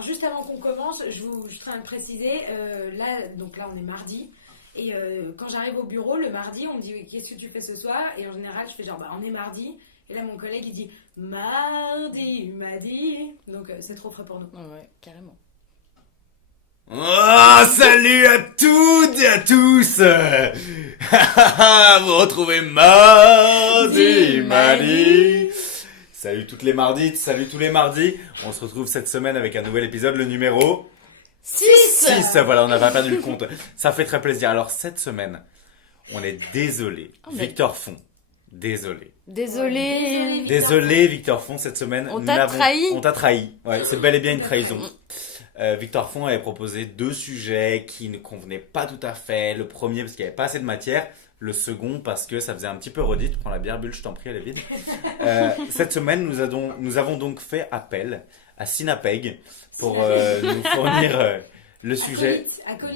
alors juste avant qu'on commence, je tiens à le préciser, là on est mardi, et quand j'arrive au bureau le mardi, on me dit qu'est-ce que tu fais ce soir, et en général je fais genre on est mardi, et là mon collègue il dit mardi, donc c'est trop frais pour nous. Ouais, carrément. Oh, salut à toutes et à tous. Vous retrouvez Mardi. Salut toutes les mardis, salut tous les mardis. On se retrouve cette semaine avec un nouvel épisode, le numéro 6. Voilà, on n'a pas perdu le compte. Ça fait très plaisir. Alors cette semaine, on est désolé. Victor Font, désolé. Désolé Victor Font, cette semaine. On t'a trahi. Ouais, c'est bel et bien une trahison. Victor Font avait proposé 2 sujets qui ne convenaient pas tout à fait. Le premier parce qu'il n'y avait pas assez de matière. Le second parce que ça faisait un petit peu redit. Tu prends la bière, Bulle, je t'en prie, elle est vide. Cette semaine, nous avons donc fait appel à Synapeg pour nous fournir le sujet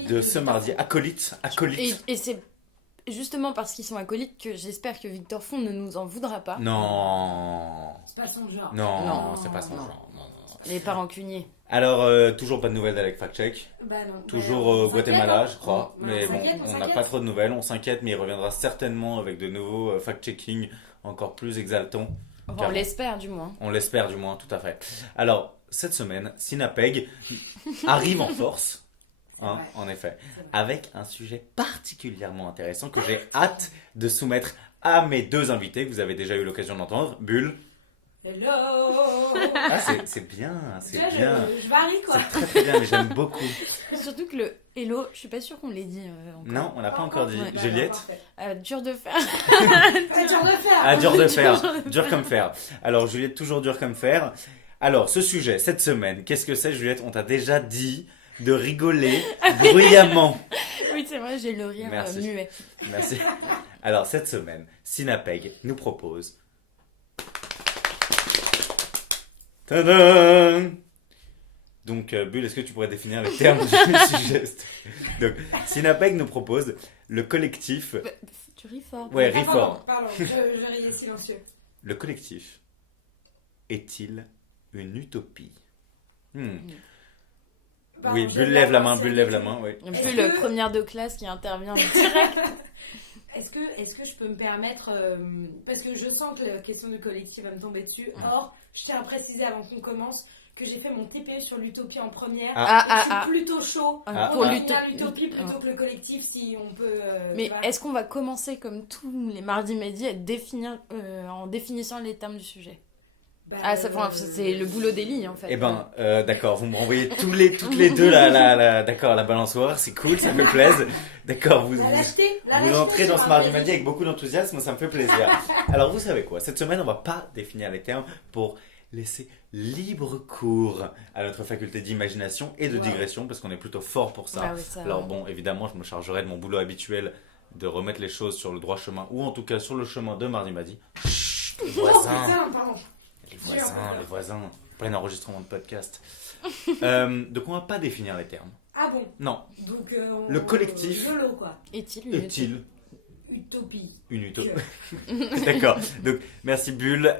de ce mardi. Acolyte. Et c'est justement parce qu'ils sont acolytes que j'espère que Victor Font ne nous en voudra pas. Non. C'est pas son genre. Non, c'est pas son genre. Non. Il n'est pas rancunier. Alors, toujours pas de nouvelles d'Alec Fact-Check. Bah non. Toujours au Guatemala, je crois. Mais bon, on on n'a pas trop de nouvelles. On s'inquiète, mais il reviendra certainement avec de nouveaux fact-checking encore plus exaltants. Enfin, on l'espère du moins. On l'espère du moins, tout à fait. Alors, cette semaine, Synapeg arrive en force. En effet. Avec un sujet particulièrement intéressant que j'ai hâte de soumettre à mes 2 invités que vous avez déjà eu l'occasion d'entendre. Bulle. Hello. Ah, c'est bien, c'est bien. Je varie quoi. C'est très très bien, mais j'aime beaucoup. Surtout que le hello, je suis pas sûre qu'on l'ait dit encore. Non, on l'a pas encore dit. Ouais. Juliette. Dur de faire. Dur de faire. Dur comme fer. Alors Juliette, toujours dur comme fer. Alors ce sujet, cette semaine, qu'est-ce que c'est Juliette? On t'a déjà dit de rigoler bruyamment. Oui, c'est vrai, j'ai le rire muet. Merci. Alors cette semaine, Synapeg nous propose... Tadam! Donc, Bulle, est-ce que tu pourrais définir les termes du sujet? Donc, Synapeg nous propose le collectif... Tu ris fort. Ouais, ris fort. Pardon, je riais silencieux. Le collectif est-il une utopie? Oui, Bulle lève la main, oui. Bulle, première de classe qui intervient direct. Est-ce que je peux me permettre, parce que je sens que la question du collectif va me tomber dessus. Or, je tiens à préciser avant qu'on commence que j'ai fait mon TPE sur l'utopie en première. Je suis plutôt chaud pour l'utopie plutôt que le collectif, si on peut. Mais est-ce qu'on va commencer comme tous les mardis midi à définir en définissant les termes du sujet? C'est le boulot d'Élie en fait. Eh ben, d'accord, vous me renvoyez toutes les deux d'accord, la balançoire, c'est cool, ça me plaise. D'accord, vous entrez dans ce mardi midi avec beaucoup d'enthousiasme, ça me fait plaisir. Alors vous savez quoi, cette semaine on va pas définir les termes pour laisser libre cours à notre faculté d'imagination et de digression parce qu'on est plutôt fort pour ça. Alors bon, évidemment, je me chargerai de mon boulot habituel de remettre les choses sur le droit chemin ou en tout cas sur le chemin de mardi midi. Chut, les voisins. Les voisins, plein enregistrement de podcast. Donc on va pas définir les termes. Ah bon? Non. Donc le collectif est-il une utopie? D'accord. Donc merci Bulle.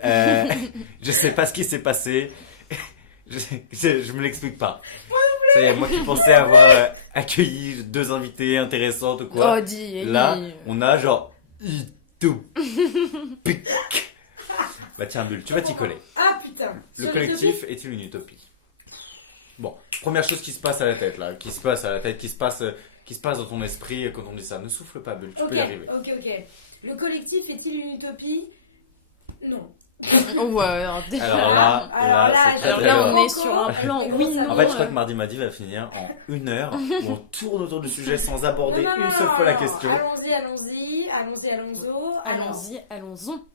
Je sais pas ce qui s'est passé. Je me l'explique pas. Ça y est, moi qui pensais avoir accueilli 2 invités intéressantes ou quoi. Là, on a genre utopique. Bah tiens Bulle, tu vas t'y coller. Ah putain. Le collectif est-il une utopie? Bon, première chose qui se passe à la tête là, qui se passe dans ton esprit quand on dit ça. Ne souffle pas Bulle, tu peux y arriver. Ok. Le collectif est-il une utopie? Non. Alors là, on est sur un plan oui-non. En fait, je crois que Mardi Madi va finir en 1 heure où on tourne autour du sujet sans aborder une seule fois la question. Allons-y,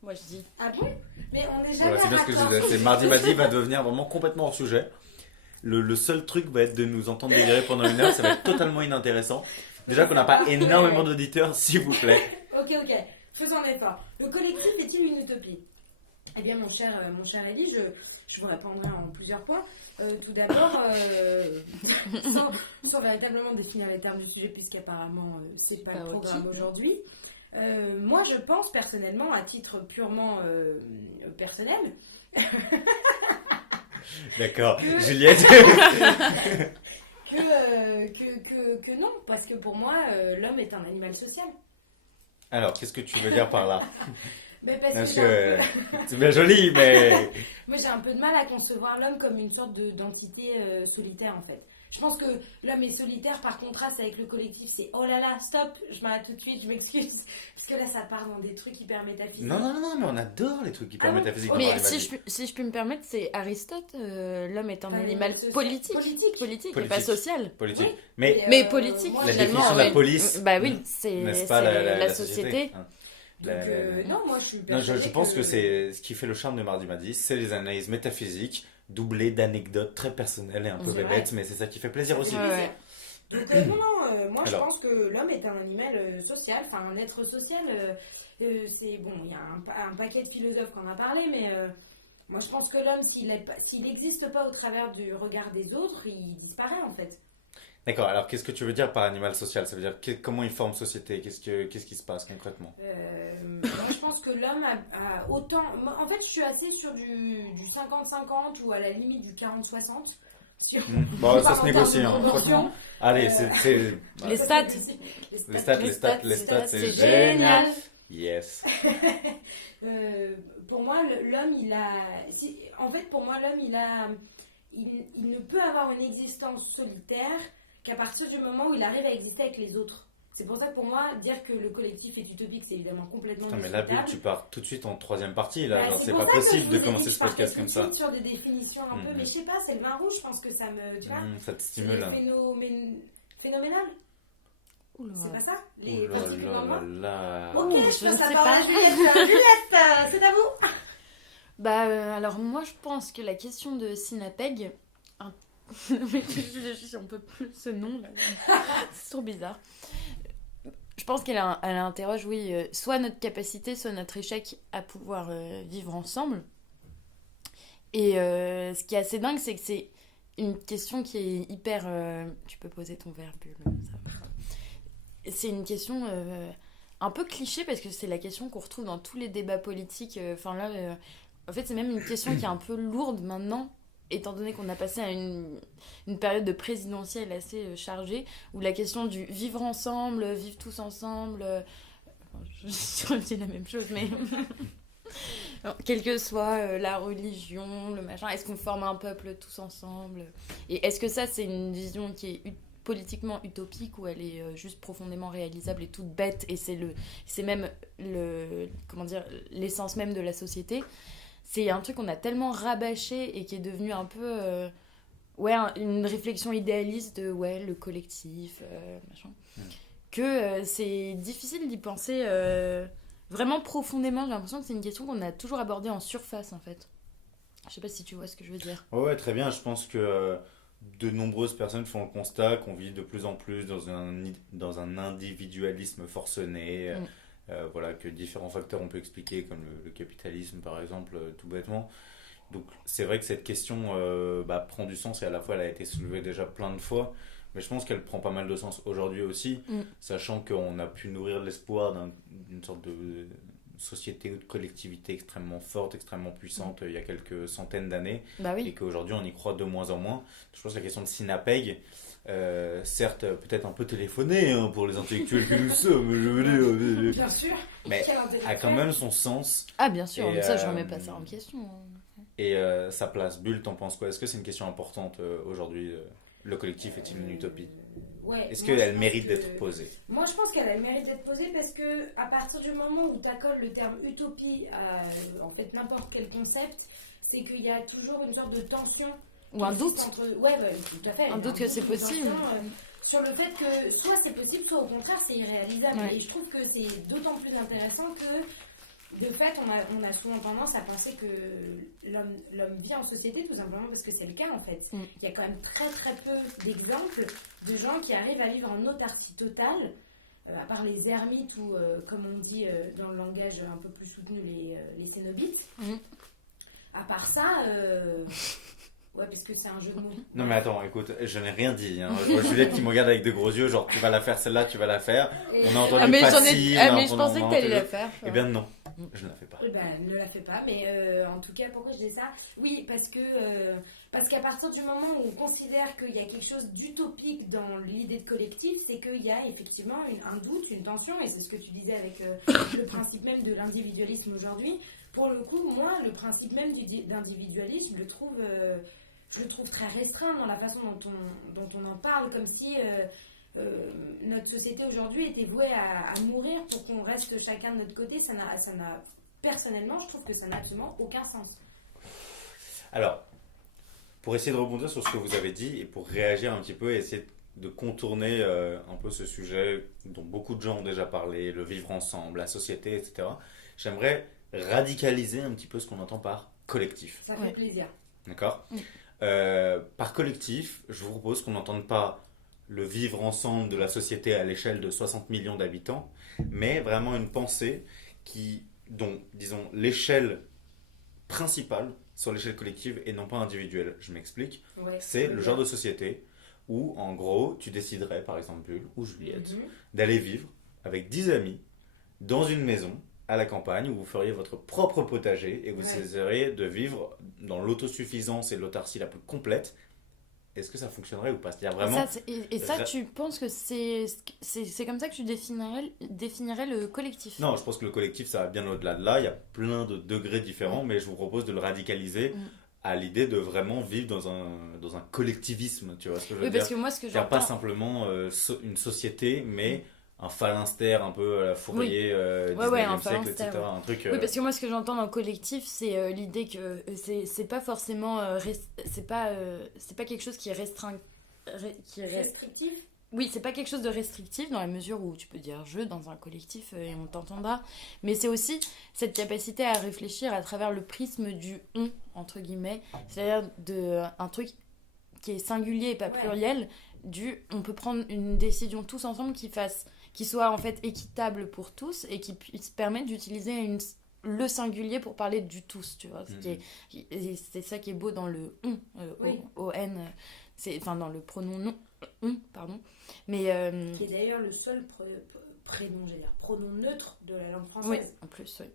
moi je dis. Ah bon? Mais on est jamais c'est bien ce que je disais. C'est Mardi Madi va devenir vraiment complètement hors sujet. Le seul truc va être de nous entendre délirer pendant 1 heure. Ça va être totalement inintéressant. Déjà qu'on n'a pas énormément d'auditeurs, s'il vous plaît. Ok. Faisons un effort. Le collectif est-il une utopie? Eh bien, mon cher Elie, je vous répondrai en plusieurs points. Tout d'abord, sans véritablement définir les termes du sujet, puisqu'apparemment, c'est pas le programme aujourd'hui. Moi, je pense personnellement, à titre purement personnel, D'accord. Juliette. Que non, parce que pour moi, l'homme est un animal social. Alors, qu'est-ce que tu veux dire par là? Parce que c'est bien joli, mais... Moi, j'ai un peu de mal à concevoir l'homme comme une sorte d'entité solitaire, en fait. Je pense que l'homme est solitaire par contraste avec le collectif. C'est oh là là, stop, je m'arrête tout de suite, je m'excuse. Parce que là, ça part dans des trucs hyper métaphysiques. Non, mais on adore les trucs hyper métaphysiques. Mais si je puis me permettre, c'est Aristote, l'homme est un animal politique et pas social. Politique. Oui. Mais politique, la finalement. définition de la police. Bah oui, c'est la société. Donc, non, moi je suis je pense que c'est ce qui fait le charme de Mardi Madis, c'est les analyses métaphysiques doublées d'anecdotes très personnelles et un peu bébêtes, mais c'est ça qui fait plaisir aussi. Ouais. Donc, moi je pense que l'homme est un animal social, enfin un être social. C'est bon, il y a un paquet de philosophes qui en a parlé, mais moi je pense que l'homme, s'il n'existe pas au travers du regard des autres, il disparaît en fait. D'accord, alors qu'est-ce que tu veux dire par animal social? Ça veut dire comment il forme société? Qu'est-ce qui se passe concrètement? Moi, je pense que l'homme a autant... En fait, je suis assez sur du 50-50 ou à la limite du 40-60. Bon, ça se négocie, hein, franchement. Allez, c'est... Les stats. Les stats, c'est génial. Yes. Pour moi, l'homme, il a... En fait, pour moi, l'homme, il ne peut avoir une existence solitaire qu'à partir du moment où il arrive à exister avec les autres. C'est pour ça que pour moi, dire que le collectif est utopique, c'est évidemment complètement mais là, tu pars tout de suite en troisième partie. Là, c'est pas possible de commencer ce podcast comme ça. Je sur des définitions un peu, mais je sais pas, c'est le vin rouge, je pense que ça me... Tu vois, ça te stimule. C'est phénoménal. C'est pas ça? Les particules là. Ok, je ne sais pas. Juliette, c'est à vous. Alors moi, je pense que la question de Sinapeg... je n'en peux plus ce nom là. C'est trop bizarre. Je pense qu'elle interroge, soit notre capacité, soit notre échec à pouvoir vivre ensemble. Et ce qui est assez dingue, c'est que c'est une question qui est hyper... tu peux poser ton verre, Bulle. C'est une question un peu cliché parce que c'est la question qu'on retrouve dans tous les débats politiques. En fait, c'est même une question qui est un peu lourde maintenant, étant donné qu'on a passé à une période de présidentielle assez chargée, où la question du vivre ensemble, vivre tous ensemble, je dis la même chose, mais quelle que soit la religion, le machin, est-ce qu'on forme un peuple tous ensemble? Et est-ce que ça, c'est une vision qui est politiquement utopique ou elle est juste profondément réalisable et toute bête, et c'est même l'essence même de la société? C'est un truc qu'on a tellement rabâché et qui est devenu un peu une réflexion idéaliste de le collectif, machin, que c'est difficile d'y penser vraiment profondément. J'ai l'impression que c'est une question qu'on a toujours abordée en surface, en fait. Je sais pas si tu vois ce que je veux dire. Ouais, très bien. Je pense que de nombreuses personnes font le constat qu'on vit de plus en plus dans un individualisme forcené. Que différents facteurs on peut expliquer, comme le capitalisme par exemple, tout bêtement. Donc c'est vrai que cette question prend du sens, et à la fois elle a été soulevée déjà plein de fois, mais je pense qu'elle prend pas mal de sens aujourd'hui aussi, sachant qu'on a pu nourrir l'espoir d'une sorte de société ou de collectivité extrêmement forte, extrêmement puissante il y a quelques centaines d'années, et qu'aujourd'hui on y croit de moins en moins. Je pense que la question de Sinapeg, certes peut-être un peu téléphonée pour les intellectuels que nous sommes, bien sûr, mais a quand même son sens. Ah bien sûr, mais ça je remets pas ça en question. Et sa place. Bulle, t'en penses quoi? Est-ce que c'est une question importante aujourd'hui? Le collectif est-il une utopie? Est-ce qu'elle mérite d'être posée? Moi je pense qu'elle mérite d'être posée parce que à partir du moment où tu accoles le terme utopie à en fait n'importe quel concept, c'est qu'il y a toujours une sorte de tension. Ou un doute. Tout à fait. Un doute que c'est possible. Sur le fait que soit c'est possible, soit au contraire c'est irréalisable. Et je trouve que c'est d'autant plus intéressant que, de fait, on a souvent tendance à penser que l'homme vit en société, tout simplement parce que c'est le cas en fait. Il y a quand même très très peu d'exemples de gens qui arrivent à vivre en autarcie totale, à part les ermites ou, comme on dit dans le langage un peu plus soutenu, les cénobites. À part ça... parce que c'est un jeu de mots. Non mais attends, écoute, je n'ai rien dit. Je vois Juliette qui me regarde avec de gros yeux, genre tu vas la faire celle-là, tu vas la faire. On a entendu facile. Mais je pensais que tu allais la faire. Eh bien non. Je ne la fais pas. Ne la fais pas, mais en tout cas, pourquoi je dis ça? Oui, parce qu'à partir du moment où on considère qu'il y a quelque chose d'utopique dans l'idée de collectif, c'est qu'il y a effectivement un doute, une tension, et c'est ce que tu disais avec le principe même de l'individualisme aujourd'hui. Pour le coup, moi, le principe même d'individualisme, je le trouve très restreint dans la façon dont on en parle, comme si notre société aujourd'hui était vouée à mourir pour qu'on reste chacun de notre côté. Personnellement, je trouve que ça n'a absolument aucun sens. Alors, pour essayer de rebondir sur ce que vous avez dit et pour réagir un petit peu et essayer de contourner un peu ce sujet dont beaucoup de gens ont déjà parlé, le vivre ensemble, la société, etc., j'aimerais radicaliser un petit peu ce qu'on entend par collectif. Ça fait plaisir. D'accord ? Par collectif, je vous propose qu'on n'entende pas le vivre ensemble de la société à l'échelle de 60 millions d'habitants, mais vraiment une pensée dont, disons, l'échelle principale sur l'échelle collective et non pas individuelle. Je m'explique. C'est le genre de société où, en gros, tu déciderais, par exemple, Bulle ou Juliette, d'aller vivre avec 10 amis dans une maison à la campagne où vous feriez votre propre potager et vous essayeriez de vivre dans l'autosuffisance et l'autarcie la plus complète. Est-ce que ça fonctionnerait ou pas? C'est-à-dire vraiment... Ça, tu penses que c'est comme ça que tu définirais le collectif? Non, je pense que le collectif, ça va bien au-delà de là. Il y a plein de degrés différents, mais je vous propose de le radicaliser à l'idée de vraiment vivre dans un collectivisme. Tu vois ce que je veux dire? Parce que moi, ce que j'entends... pas simplement une société, mais un phalanstère un peu à la Fourier du 19e siècle, etc. Un truc, Oui, parce que moi, ce que j'entends dans le collectif, c'est l'idée que c'est pas forcément... c'est pas quelque chose qui est restreint... Restrictif? Oui, c'est pas quelque chose de restrictif dans la mesure où tu peux dire je dans un collectif et on t'entendra. Mais c'est aussi cette capacité à réfléchir à travers le prisme du on, entre guillemets. C'est-à-dire un truc qui est singulier et pas pluriel. On peut prendre une décision tous ensemble qui soit en fait équitable pour tous et qui puisse permettre d'utiliser le singulier pour parler du tous, tu vois. C'est ça qui est beau dans le on, enfin dans le pronom non, on, pardon. Mais, qui est d'ailleurs le seul pronom neutre de la langue française. Oui, en plus, oui.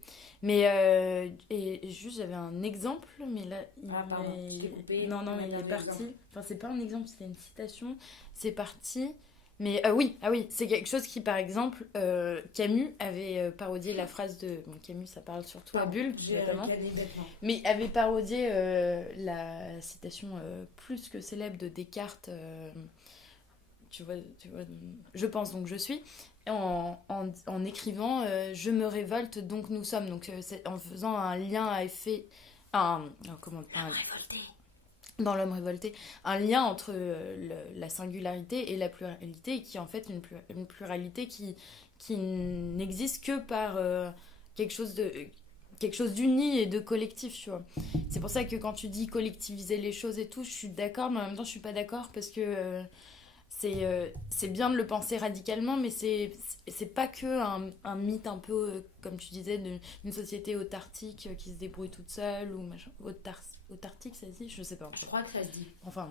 Mais, et juste, j'avais un exemple, mais là... pardon, je t'ai coupé. Non, mais il est parti. Enfin, c'est pas un exemple, c'était une citation. C'est parti. Mais oui, c'est quelque chose qui, par exemple, Camus avait parodié la phrase de... Bon, Camus, ça parle surtout à Bulle, notamment. Mais avait parodié la citation plus que célèbre de Descartes... Tu vois, je pense donc je suis, en écrivant je me révolte donc nous sommes, donc c'est en faisant un lien à effet, dans l'homme révolté, un lien entre la singularité et la pluralité, et qui est en fait une pluralité qui n'existe que par quelque chose d'uni et de collectif, tu vois. C'est pour ça que quand tu dis collectiviser les choses et tout, je suis d'accord, mais en même temps je suis pas d'accord parce que c'est bien de le penser radicalement, mais c'est pas que un mythe un peu, comme tu disais, d'une société autartique qui se débrouille toute seule, ou machin. Autartique, ça se dit? Je sais pas. Je crois que ça se dit. Enfin,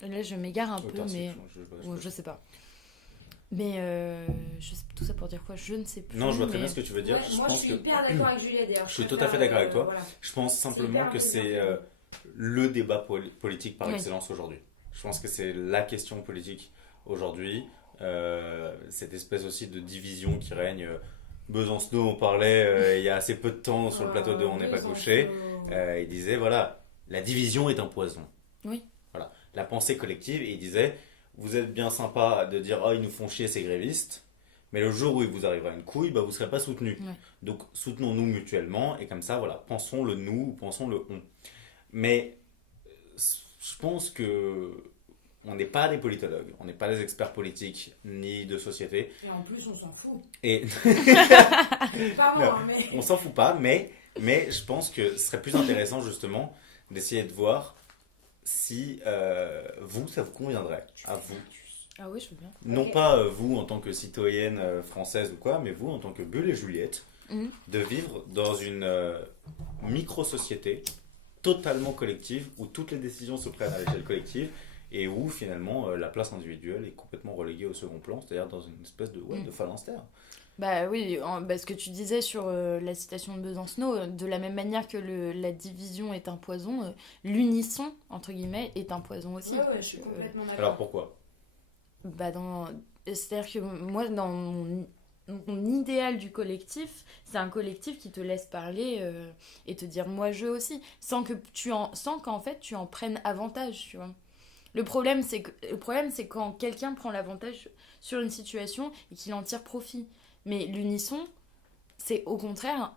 là je m'égare un peu, mais je sais pas. Mais tout ça pour dire quoi? Je ne sais plus. Non, je vois très bien ce que tu veux dire. Moi, je suis hyper d'accord avec Juliette, d'ailleurs. Je suis tout à fait d'accord avec toi. Voilà. Je pense simplement que c'est le débat politique par excellence aujourd'hui. Je pense que c'est la question politique aujourd'hui. Cette espèce aussi de division qui règne. Besancenot en parlait il y a assez peu de temps sur le plateau de On n'est pas couché. Il disait, voilà, la division est un poison. Oui. Voilà. La pensée collective, et il disait, vous êtes bien sympa de dire, oh, ils nous font chier ces grévistes, mais le jour où il vous arrivera une couille, bah, vous ne serez pas soutenus. Ouais. Donc, soutenons-nous mutuellement, et comme ça, voilà, pensons le nous, ou pensons le on. Mais je pense que on n'est pas des politologues, on n'est pas des experts politiques ni de société. Et en plus, on s'en fout. Et Pardon, non, mais... On s'en fout pas, mais je pense que ce serait plus intéressant justement d'essayer de voir si vous, ça vous conviendrait à vous. Ah oui, je veux bien. Non pas vous en tant que citoyenne française ou quoi, mais vous en tant que Bulle et Juliette, de vivre dans une micro-société totalement collective où toutes les décisions se prennent à l'échelle collective et où finalement la place individuelle est complètement reléguée au second plan, c'est-à-dire dans une espèce de phalanstère. Bah oui, ce que tu disais sur la citation de Besancenot, de la même manière que la division est un poison, l'unisson, entre guillemets, est un poison aussi. Ouais, je suis complètement d'accord. Alors pourquoi? C'est-à-dire que moi, dans mon idéal du collectif, c'est un collectif qui te laisse parler et te dire moi je aussi, sans qu'en fait tu en prennes avantage, tu vois. Le problème c'est quand quelqu'un prend l'avantage sur une situation et qu'il en tire profit. Mais l'unisson, c'est au contraire,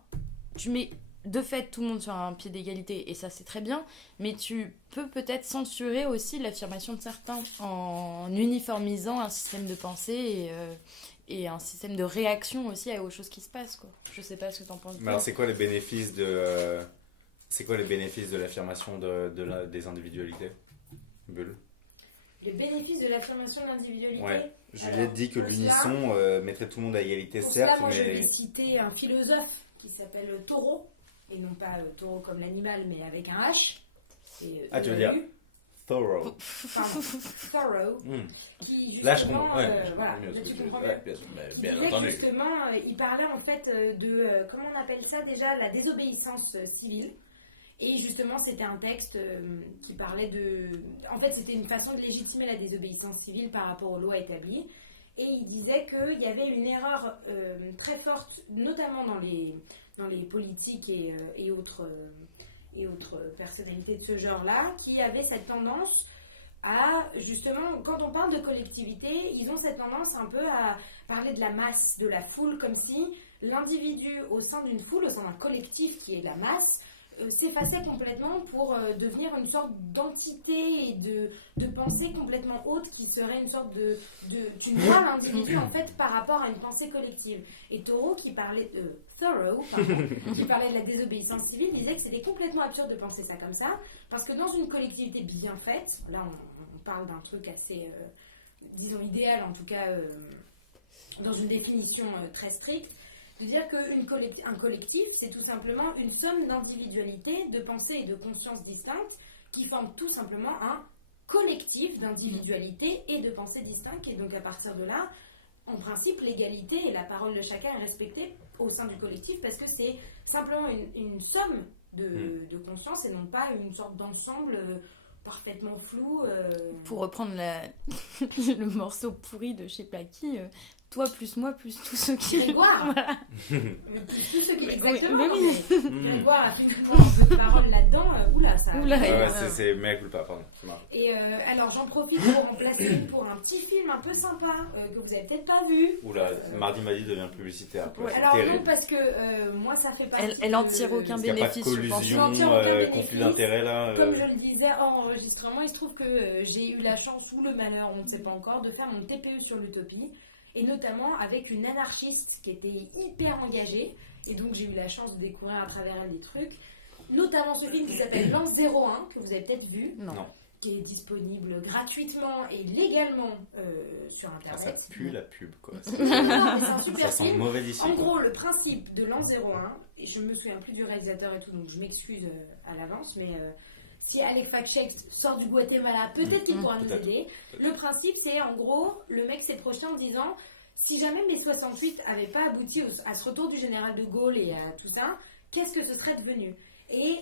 tu mets de fait tout le monde sur un pied d'égalité et ça c'est très bien, mais tu peux peut-être censurer aussi l'affirmation de certains en uniformisant un système de pensée et un système de réaction aussi aux choses qui se passent, quoi. Je sais pas ce que t'en penses. Mais alors c'est quoi les bénéfices de l'affirmation des individualités, Bulle? Les bénéfices de l'affirmation de l'individualité. Ouais. Juliette dit que l'unisson mettrait tout le monde à égalité, pour certes, cela, moi, mais... je vais citer un philosophe qui s'appelle Thoreau, et non pas taureau comme l'animal, mais avec un H. Tu veux dire Thoreau. Pardon, Thoreau. Qui justement, Là, je comprends. voilà, là, tu comprends bien. Bien Qui entendu. justement, il parlait en fait de, comment on appelle ça déjà, la désobéissance civile. Et justement, c'était un texte qui parlait de... En fait, c'était une façon de légitimer la désobéissance civile par rapport aux lois établies. Et il disait qu'il y avait une erreur très forte, notamment dans les politiques et autres personnalités de ce genre-là, qui avaient cette tendance à, justement, quand on parle de collectivité, ils ont cette tendance un peu à parler de la masse, de la foule, comme si l'individu au sein d'une foule, au sein d'un collectif qui est la masse, s'effaçait complètement pour devenir une sorte d'entité et de pensée complètement haute qui serait une sorte de tu vois l'individu en fait par rapport à une pensée collective. Et Thoreau qui parlait qui parlait de la désobéissance civile disait que c'était complètement absurde de penser ça comme ça, parce que dans une collectivité bien faite, là on parle d'un truc assez disons idéal, en tout cas dans une définition très stricte, de dire qu'un collectif, c'est tout simplement une somme d'individualités, de pensées et de consciences distinctes qui forment tout simplement un collectif d'individualités et de pensées distinctes. Et donc à partir de là, en principe, l'égalité et la parole de chacun est respectée au sein du collectif parce que c'est simplement une somme de conscience et non pas une sorte d'ensemble parfaitement flou. Pour reprendre le morceau pourri de je sais pas qui, toi plus moi plus tous ceux qui... Grégoire. Voilà. Tous ceux qui... Exactement. Oui. Grégoire a fait une fois de parole là-dedans. Oula, ça... c'est mea culpa, pardon. Et alors j'en profite pour remplacer pour un petit film un peu sympa que vous avez peut-être pas vu. Oula, Mardi Madi devient publicitaire. Ouais. Alors non, parce que moi ça fait partie... Elle en tire aucun bénéfice, je pense. Il n'y a pas de collusion, conflit d'intérêt là. Comme je le disais hors enregistrement, il se trouve que j'ai eu la chance ou le malheur, on ne sait pas encore, de faire mon TPE sur l'utopie. Et notamment avec une anarchiste qui était hyper engagée. Et donc j'ai eu la chance de découvrir à travers elle des trucs. Notamment ce film qui s'appelle L'An 01, que vous avez peut-être vu. Non. Qui est disponible gratuitement et légalement sur Internet. Ça pue la pub, quoi. Non, mais c'est un super ça sent film. mauvais d'ici. En gros, le principe de L'An 01, et je me souviens plus du réalisateur et tout, donc je m'excuse à l'avance, mais... si Alec Fakchek sort du Guatemala, peut-être qu'il pourra nous aider. Le principe, c'est en gros, le mec s'est projeté en disant si jamais mai 68 n'avait pas abouti à ce retour du général de Gaulle et à tout ça, qu'est-ce que ce serait devenu? Et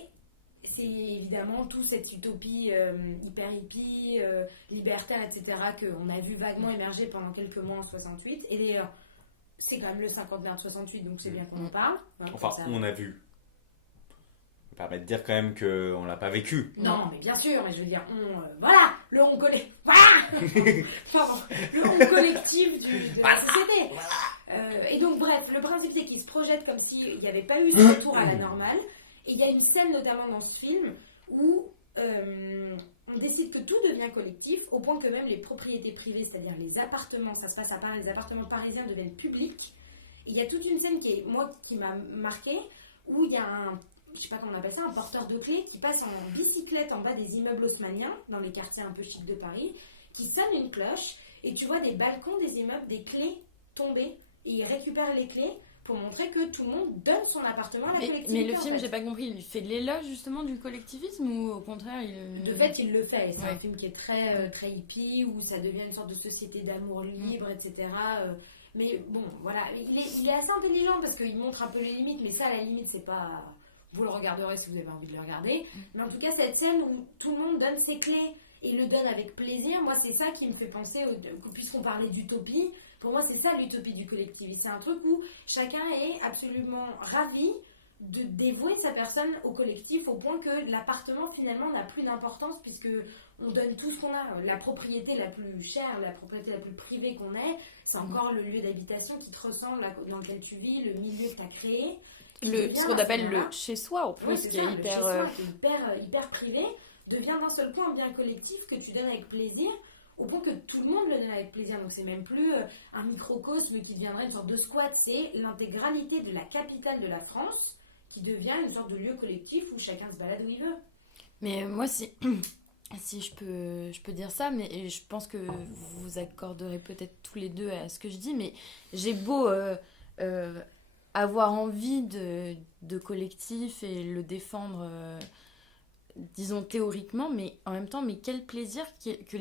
c'est évidemment toute cette utopie hyper hippie, libertaire, etc., qu'on a vu vaguement émerger pendant quelques mois en 68. Et d'ailleurs, c'est quand même le cinquantenaire de 68, donc c'est bien qu'on en parle. Enfin, on a vu. Ça permet de dire quand même qu'on l'a pas vécu. Non, mais bien sûr, mais je veux dire, voilà, le on collectif, voilà pardon, le on collectif de la société. Et donc, bref, le principe, c'est qu'il se projette comme s'il n'y avait pas eu ce retour à la normale. Et il y a une scène, notamment dans ce film, où on décide que tout devient collectif, au point que même les propriétés privées, c'est-à-dire les appartements, ça se passe à Paris, les appartements parisiens deviennent publics. Et il y a toute une scène qui m'a marquée, où il y a je sais pas comment on appelle ça, un porteur de clés qui passe en bicyclette en bas des immeubles haussmanniens, dans les quartiers un peu chics de Paris, qui sonne une cloche, et tu vois des balcons des immeubles, des clés tomber, et il récupère les clés pour montrer que tout le monde donne son appartement à la collectivité. Mais le film, j'ai pas compris, il fait de l'éloge justement du collectivisme ou au contraire De fait, il le fait. C'est un film qui est très hippie, où ça devient une sorte de société d'amour libre, etc. Mais bon, voilà, il est assez intelligent parce qu'il montre un peu les limites, mais ça, à la limite, c'est pas... Vous le regarderez si vous avez envie de le regarder. Mais en tout cas, cette scène où tout le monde donne ses clés et le donne avec plaisir, moi, c'est ça qui me fait penser, puisqu'on parlait d'utopie, pour moi, c'est ça l'utopie du collectif. Et c'est un truc où chacun est absolument ravi de dévouer sa personne au collectif au point que l'appartement finalement n'a plus d'importance puisque on donne tout ce qu'on a. La propriété la plus chère, la propriété la plus privée qu'on ait, c'est encore le lieu d'habitation qui te ressemble, dans lequel tu vis, le milieu que tu as créé. Ce qu'on appelle le chez-soi en plus, qui est hyper privé, devient d'un seul coup un bien collectif que tu donnes avec plaisir, au point que tout le monde le donne avec plaisir. Donc c'est même plus un microcosme qui deviendrait une sorte de squat, c'est l'intégralité de la capitale de la France qui devient une sorte de lieu collectif où chacun se balade où il veut. Mais moi, si je peux dire ça, mais je pense que vous vous accorderez peut-être tous les deux à ce que je dis, mais j'ai beau avoir envie de collectif et le défendre, disons théoriquement, mais en même temps, mais quel plaisir que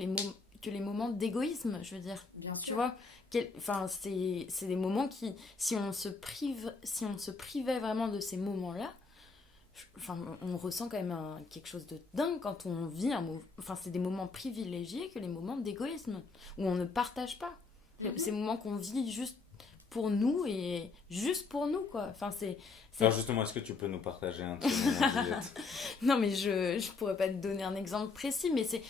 les moments d'égoïsme, je veux dire. Bien sûr. Tu vois, c'est des moments qui, si on se privait vraiment de ces moments-là, on ressent quand même quelque chose de dingue quand on vit c'est des moments privilégiés que les moments d'égoïsme, où on ne partage pas. Ces moments qu'on vit juste pour nous et juste pour nous, quoi. Alors justement, est-ce que tu peux nous partager un petit moment, Juliette? Non, mais je pourrais pas te donner un exemple précis, mais c'est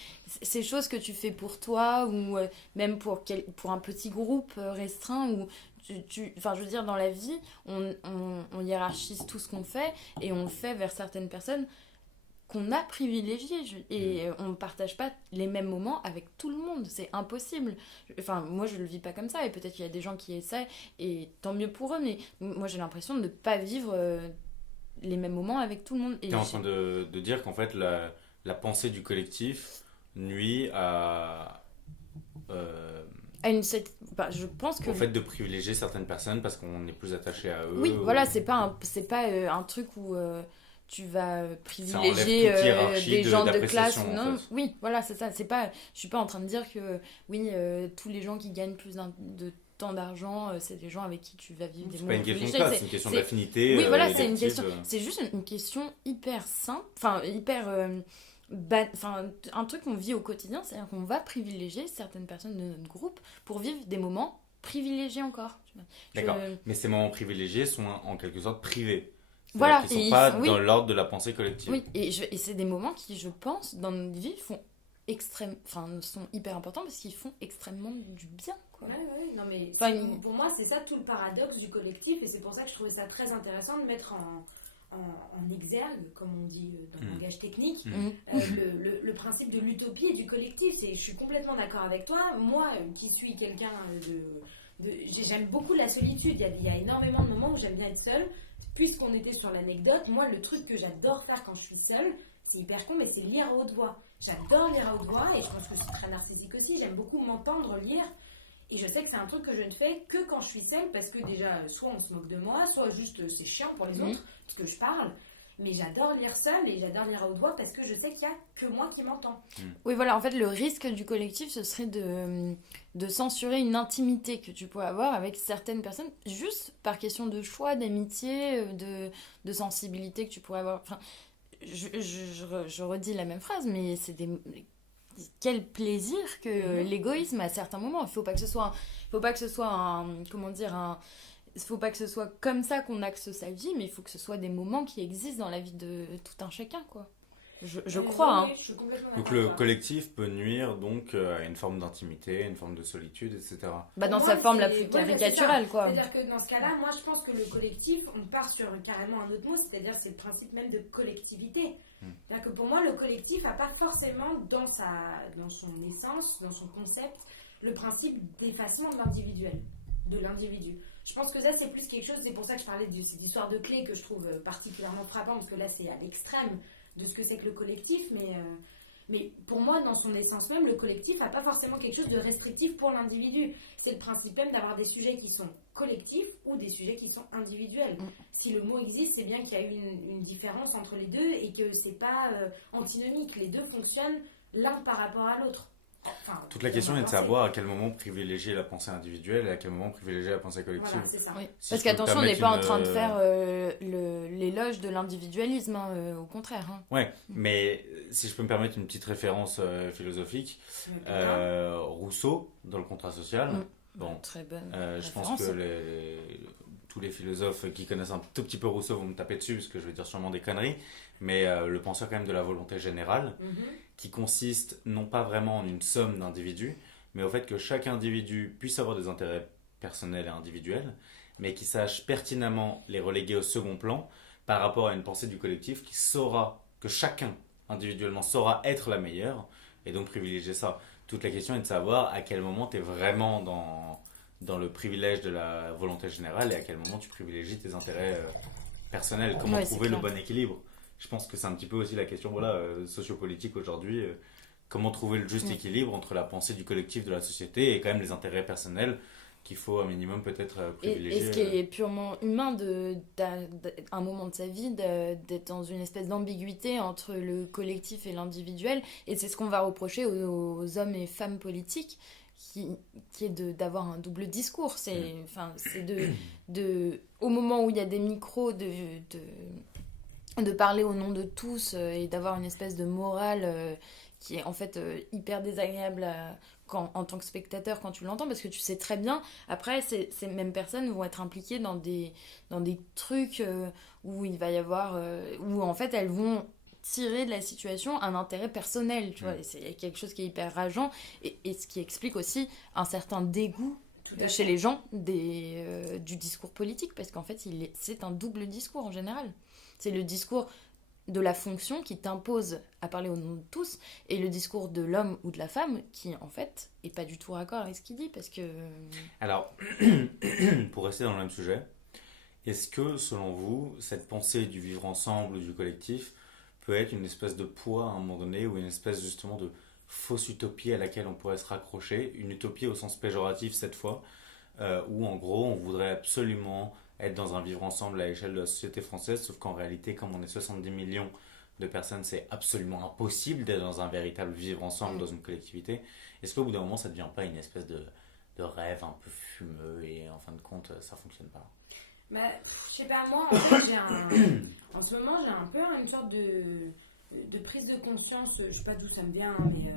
ces choses que tu fais pour toi ou même pour un petit groupe restreint où je veux dire, dans la vie, on hiérarchise tout ce qu'on fait et on le fait vers certaines personnes qu'on a privilégiées et on ne partage pas les mêmes moments avec tout le monde, c'est impossible. Moi je le vis pas comme ça et peut-être qu'il y a des gens qui essaient et tant mieux pour eux, mais moi j'ai l'impression de ne pas vivre les mêmes moments avec tout le monde. Tu es en train de dire qu'en fait la pensée du collectif nuit je pense que au fait de privilégier certaines personnes parce qu'on est plus attaché à eux. Oui, voilà, c'est pas un truc où tu vas privilégier des gens de classe ou non. En fait. Oui, voilà, c'est ça. Je suis pas en train de dire que tous les gens qui gagnent plus de temps d'argent, c'est des gens avec qui tu vas vivre des moments privilégiés. C'est pas une question de classe, c'est une question d'affinité. Oui, voilà, c'est une question. C'est juste une question hyper simple, un truc qu'on vit au quotidien, c'est-à-dire qu'on va privilégier certaines personnes de notre groupe pour vivre des moments privilégiés encore. D'accord, mais ces moments privilégiés sont en quelque sorte privés. Voilà, ils ne sont pas dans l'ordre de la pensée collective. Oui, et c'est des moments qui, je pense, dans notre vie, sont hyper importants parce qu'ils font extrêmement du bien, quoi. Ouais, non mais pour moi, c'est ça tout le paradoxe du collectif et c'est pour ça que je trouvais ça très intéressant de mettre en exergue, comme on dit dans le langage technique, le principe de l'utopie et du collectif. Je suis complètement d'accord avec toi. Moi, qui suis quelqu'un j'aime beaucoup la solitude. Il y a énormément de moments où j'aime bien être seule. Puisqu'on était sur l'anecdote, moi, le truc que j'adore faire quand je suis seule, c'est hyper con, mais c'est lire à haute voix. J'adore lire à haute voix et je pense que c'est très narcissique aussi. J'aime beaucoup m'entendre lire. Et je sais que c'est un truc que je ne fais que quand je suis seule parce que déjà, soit on se moque de moi, soit juste c'est chiant pour les autres parce que je parle. Mais j'adore lire seule et j'adore lire à haute voix parce que je sais qu'il n'y a que moi qui m'entends. Oui, voilà, en fait, le risque du collectif, ce serait de censurer une intimité que tu pourrais avoir avec certaines personnes, juste par question de choix, d'amitié, de sensibilité que tu pourrais avoir. Enfin, je redis la même phrase, mais c'est quel plaisir que l'égoïsme à certains moments. Il faut pas que ce soit il faut pas que ce soit comme ça qu'on axe sa vie, mais il faut que ce soit des moments qui existent dans la vie de tout un chacun, quoi. Je crois. Oui, je suis complètement d'accord. Donc le collectif peut nuire donc à une forme d'intimité, une forme de solitude, etc. Dans sa forme la plus caricaturale, quoi. C'est-à-dire que dans ce cas-là, moi je pense que le collectif, on part sur carrément un autre mot, c'est-à-dire c'est le principe même de collectivité. C'est-à-dire que pour moi, le collectif n'a pas forcément dans son essence, dans son concept, le principe d'effacement de l'individu. Je pense que ça, c'est plus quelque chose, c'est pour ça que je parlais de cette histoire de clé que je trouve particulièrement frappant, parce que là, c'est à l'extrême de ce que c'est que le collectif, mais pour moi, dans son essence même, le collectif n'a pas forcément quelque chose de restrictif pour l'individu. C'est le principe même d'avoir des sujets qui sont collectifs ou des sujets qui sont individuels. Si le mot existe, c'est bien qu'il y a eu une différence entre les deux et que c'est pas antinomique. Les deux fonctionnent l'un par rapport à l'autre. Enfin, Toute la question est de savoir à quel moment privilégier la pensée individuelle et à quel moment privilégier la pensée collective. Voilà, c'est ça. Oui. Si Parce je peux me qu'attention, on n'est pas en permettre train de faire l'éloge de l'individualisme, au contraire. Hein. Ouais, mais si je peux me permettre une petite référence philosophique, Rousseau, dans le contrat social, bon, très bonne je pense référence. que tous les philosophes qui connaissent un tout petit peu Rousseau vont me taper dessus parce que je vais dire sûrement des conneries, mais le penseur quand même de la volonté générale, qui consiste non pas vraiment en une somme d'individus, mais au fait que chaque individu puisse avoir des intérêts personnels et individuels, mais qui sache pertinemment les reléguer au second plan par rapport à une pensée du collectif qui saura, que chacun individuellement saura être la meilleure, et donc privilégier ça. Toute la question est de savoir à quel moment tu es vraiment dans le privilège de la volonté générale et à quel moment tu privilégies tes intérêts personnels. Comment trouver le bon équilibre. Je pense que c'est un petit peu aussi la question sociopolitique aujourd'hui. Comment trouver le juste équilibre entre la pensée du collectif de la société et quand même les intérêts personnels qu'il faut un minimum peut-être privilégier. Et ce qui est purement humain un moment de sa vie d'être dans une espèce d'ambiguïté entre le collectif et l'individuel, et c'est ce qu'on va reprocher aux hommes et femmes politiques qui est d'avoir un double discours. C'est au moment où il y a des micros de parler au nom de tous et d'avoir une espèce de morale qui est en fait hyper désagréable en tant que spectateur quand tu l'entends, parce que tu sais très bien, après ces mêmes personnes vont être impliquées dans des trucs où il va y avoir où en fait elles vont tirer de la situation un intérêt personnel, tu vois, et c'est quelque chose qui est hyper rageant, et ce qui explique aussi un certain dégoût chez les gens du discours politique, parce qu'en fait c'est un double discours en général. C'est le discours de la fonction qui t'impose à parler au nom de tous, et le discours de l'homme ou de la femme qui en fait est pas du tout raccord avec ce qu'il dit, parce que... Alors, pour rester dans le même sujet, est-ce que selon vous, cette pensée du vivre ensemble ou du collectif peut être une espèce de poids à un moment donné, ou une espèce justement de fausse utopie à laquelle on pourrait se raccrocher, une utopie au sens péjoratif cette fois, où en gros on voudrait absolument être dans un vivre ensemble à l'échelle de la société française, sauf qu'en réalité, comme on est 70 millions de personnes, c'est absolument impossible d'être dans un véritable vivre ensemble dans une collectivité. Est-ce qu'au bout d'un moment, ça ne devient pas une espèce de rêve un peu fumeux et en fin de compte, ça ne fonctionne pas? Bah, je sais pas, moi, en fait, en ce moment, j'ai un peu une sorte de prise de conscience, je sais pas d'où ça me vient, mais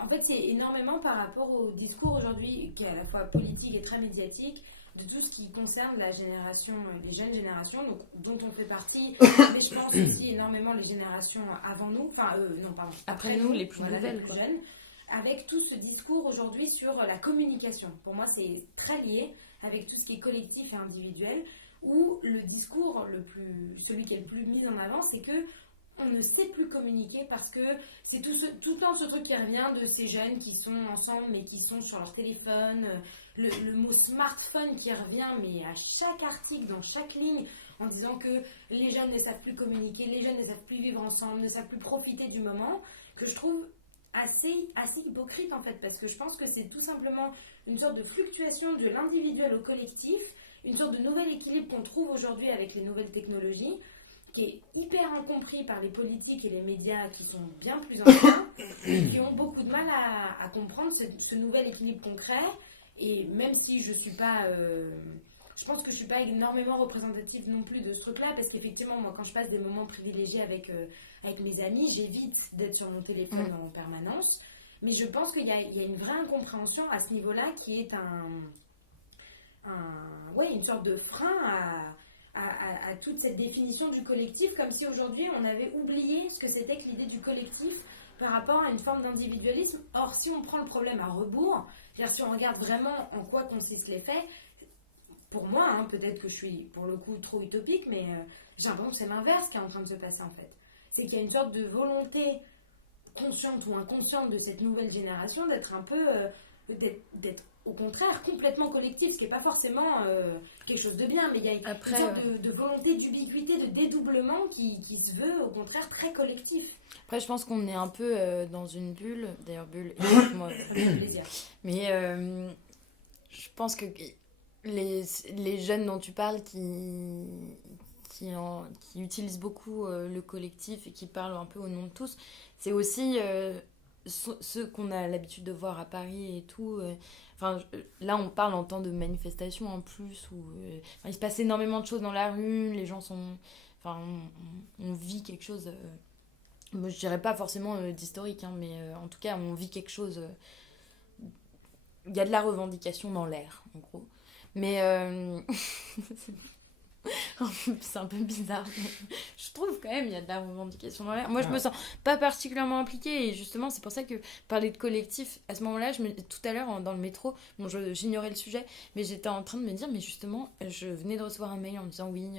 en fait, c'est énormément par rapport au discours aujourd'hui, qui est à la fois politique et très médiatique, de tout ce qui concerne la génération, les jeunes générations, donc, dont on fait partie, mais je pense aussi énormément les générations avant nous, après nous, les plus nouvelles, les plus jeunes, avec tout ce discours aujourd'hui sur la communication. Pour moi, c'est très lié avec tout ce qui est collectif et individuel, où le discours celui qui est le plus mis en avant, c'est que on ne sait plus communiquer, parce que c'est tout le temps ce truc qui revient de ces jeunes qui sont ensemble mais qui sont sur leur téléphone, le mot smartphone qui revient mais à chaque article, dans chaque ligne, en disant que les jeunes ne savent plus communiquer, les jeunes ne savent plus vivre ensemble, ne savent plus profiter du moment, que je trouve assez hypocrite en fait, parce que je pense que c'est tout simplement une sorte de fluctuation de l'individuel au collectif, une sorte de nouvel équilibre qu'on trouve aujourd'hui avec les nouvelles technologies, qui est hyper incompris par les politiques et les médias qui sont bien plus anciens, qui ont beaucoup de mal à comprendre ce nouvel équilibre concret. Et même si je suis pas... je pense que je suis pas énormément représentative non plus de ce truc-là, parce qu'effectivement, moi, quand je passe des moments privilégiés avec mes amis, j'évite d'être sur mon téléphone en permanence. Mais je pense qu'il y a une vraie incompréhension à ce niveau-là, qui est une sorte de frein à toute cette définition du collectif, comme si aujourd'hui on avait oublié ce que c'était que l'idée du collectif par rapport à une forme d'individualisme. Or, si on prend le problème à rebours, si on regarde vraiment en quoi consistent les faits, pour moi, peut-être que je suis pour le coup trop utopique, mais j'ai l'impression que c'est l'inverse qui est en train de se passer en fait. C'est qu'il y a une sorte de volonté consciente ou inconsciente de cette nouvelle génération d'être un peu... d'être au contraire complètement collectif, ce qui n'est pas forcément quelque chose de bien, mais il y a une sorte de volonté d'ubiquité, de dédoublement qui se veut au contraire très collectif. Après, je pense qu'on est un peu dans une bulle, d'ailleurs bulle, moi, mais je pense que les jeunes dont tu parles qui utilisent beaucoup le collectif et qui parlent un peu au nom de tous, c'est aussi ceux qu'on a l'habitude de voir à Paris et tout. Là, on parle en temps de manifestation en plus, où il se passe énormément de choses dans la rue, les gens sont... Enfin, on vit quelque chose... moi, je dirais pas forcément d'historique, hein, mais en tout cas, on vit quelque chose... Il y a de la revendication dans l'air, en gros. Mais... c'est un peu bizarre, mais je trouve quand même il y a de la revendication dans l'air. Moi, je me sens pas particulièrement impliquée, et justement, c'est pour ça que parler de collectif, à ce moment-là, tout à l'heure, dans le métro, bon, j'ignorais le sujet, mais j'étais en train de me dire, mais justement, je venais de recevoir un mail en me disant, oui,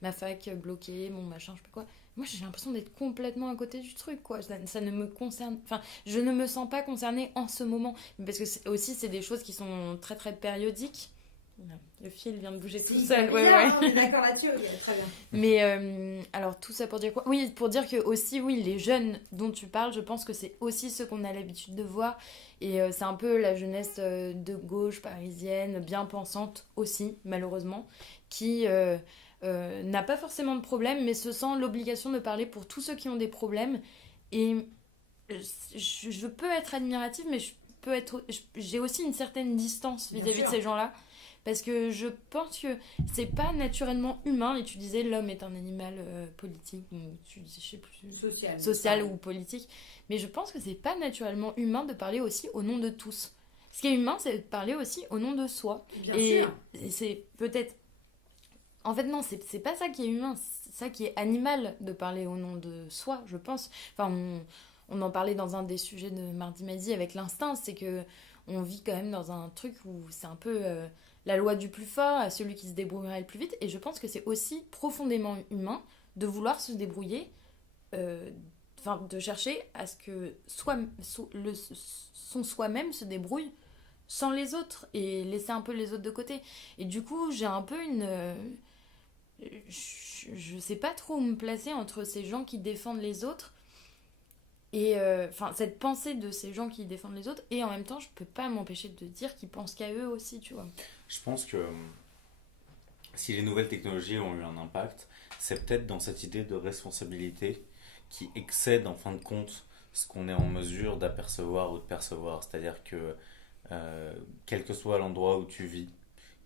ma fac bloquée, mon machin, je sais pas quoi. Moi, j'ai l'impression d'être complètement à côté du truc, quoi. Ça ne me concerne... Enfin, je ne me sens pas concernée en ce moment. Parce que c'est des choses qui sont très, très périodiques. Le fil vient de bouger tout seul. Ouais. On est d'accord là-dessus, ok, très bien. Mais alors, tout ça pour dire quoi ? Oui, pour dire que aussi, oui, les jeunes dont tu parles, je pense que c'est aussi ceux qu'on a l'habitude de voir. Et c'est un peu la jeunesse de gauche parisienne, bien pensante aussi, malheureusement, qui n'a pas forcément de problème, mais se sent l'obligation de parler pour tous ceux qui ont des problèmes. Et je peux être admirative, mais j'ai aussi une certaine distance vis-à-vis de ces gens-là. Parce que je pense que c'est pas naturellement humain, et tu disais l'homme est un animal politique, ou tu dis, je sais plus, social ou politique, mais je pense que c'est pas naturellement humain de parler aussi au nom de tous. Ce qui est humain, c'est de parler aussi au nom de soi. Et c'est peut-être... En fait, non, c'est pas ça qui est humain, c'est ça qui est animal de parler au nom de soi, je pense. Enfin, on en parlait dans un des sujets de Mardi Madi avec l'instinct, c'est que on vit quand même dans un truc où c'est un peu... la loi du plus fort, à celui qui se débrouillera le plus vite. Et je pense que c'est aussi profondément humain de vouloir se débrouiller, de chercher à ce que son soi-même se débrouille sans les autres et laisser un peu les autres de côté. Et du coup, j'ai un peu une... je sais pas trop où me placer entre ces gens qui défendent les autres et cette pensée de ces gens qui défendent les autres, et en même temps je peux pas m'empêcher de dire qu'ils pensent qu'à eux aussi, tu vois. Je pense que si les nouvelles technologies ont eu un impact, c'est peut-être dans cette idée de responsabilité qui excède en fin de compte ce qu'on est en mesure d'apercevoir ou de percevoir. C'est-à-dire que quel que soit l'endroit où tu vis,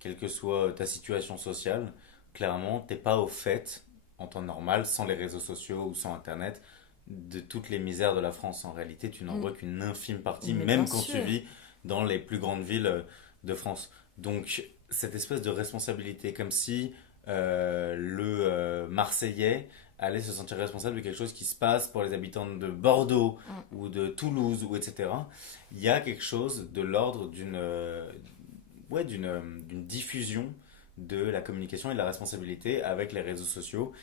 quelle que soit ta situation sociale, clairement t'es pas au fait en temps normal, sans les réseaux sociaux ou sans internet, de toutes les misères de la France. En réalité, tu n'en vois qu'une infime partie, même quand tu vis dans les plus grandes villes de France. Donc, cette espèce de responsabilité, comme si le Marseillais allait se sentir responsable de quelque chose qui se passe pour les habitants de Bordeaux ou de Toulouse, ou etc. Il y a quelque chose de l'ordre d'une diffusion de la communication et de la responsabilité avec les réseaux sociaux.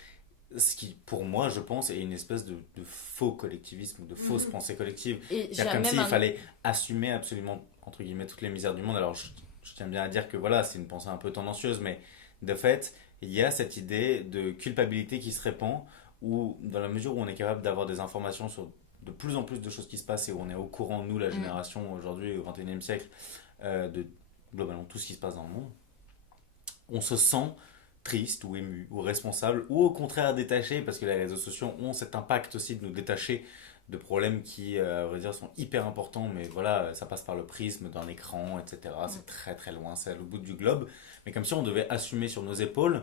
Ce qui, pour moi, je pense, est une espèce de faux collectivisme ou de fausse pensée collective. C'est comme s'il fallait assumer absolument, entre guillemets, toutes les misères du monde. Alors, je tiens bien à dire que voilà, c'est une pensée un peu tendancieuse, mais de fait, il y a cette idée de culpabilité qui se répand, où, dans la mesure où on est capable d'avoir des informations sur de plus en plus de choses qui se passent, et où on est au courant, nous, la génération, aujourd'hui, au XXIe siècle, de globalement tout ce qui se passe dans le monde, on se sent triste ou ému ou responsable, ou au contraire détaché, parce que les réseaux sociaux ont cet impact aussi de nous détacher de problèmes qui, à vrai dire, sont hyper importants, mais voilà, ça passe par le prisme d'un écran, etc. C'est très très loin, c'est à l'autre bout du globe, mais comme si on devait assumer sur nos épaules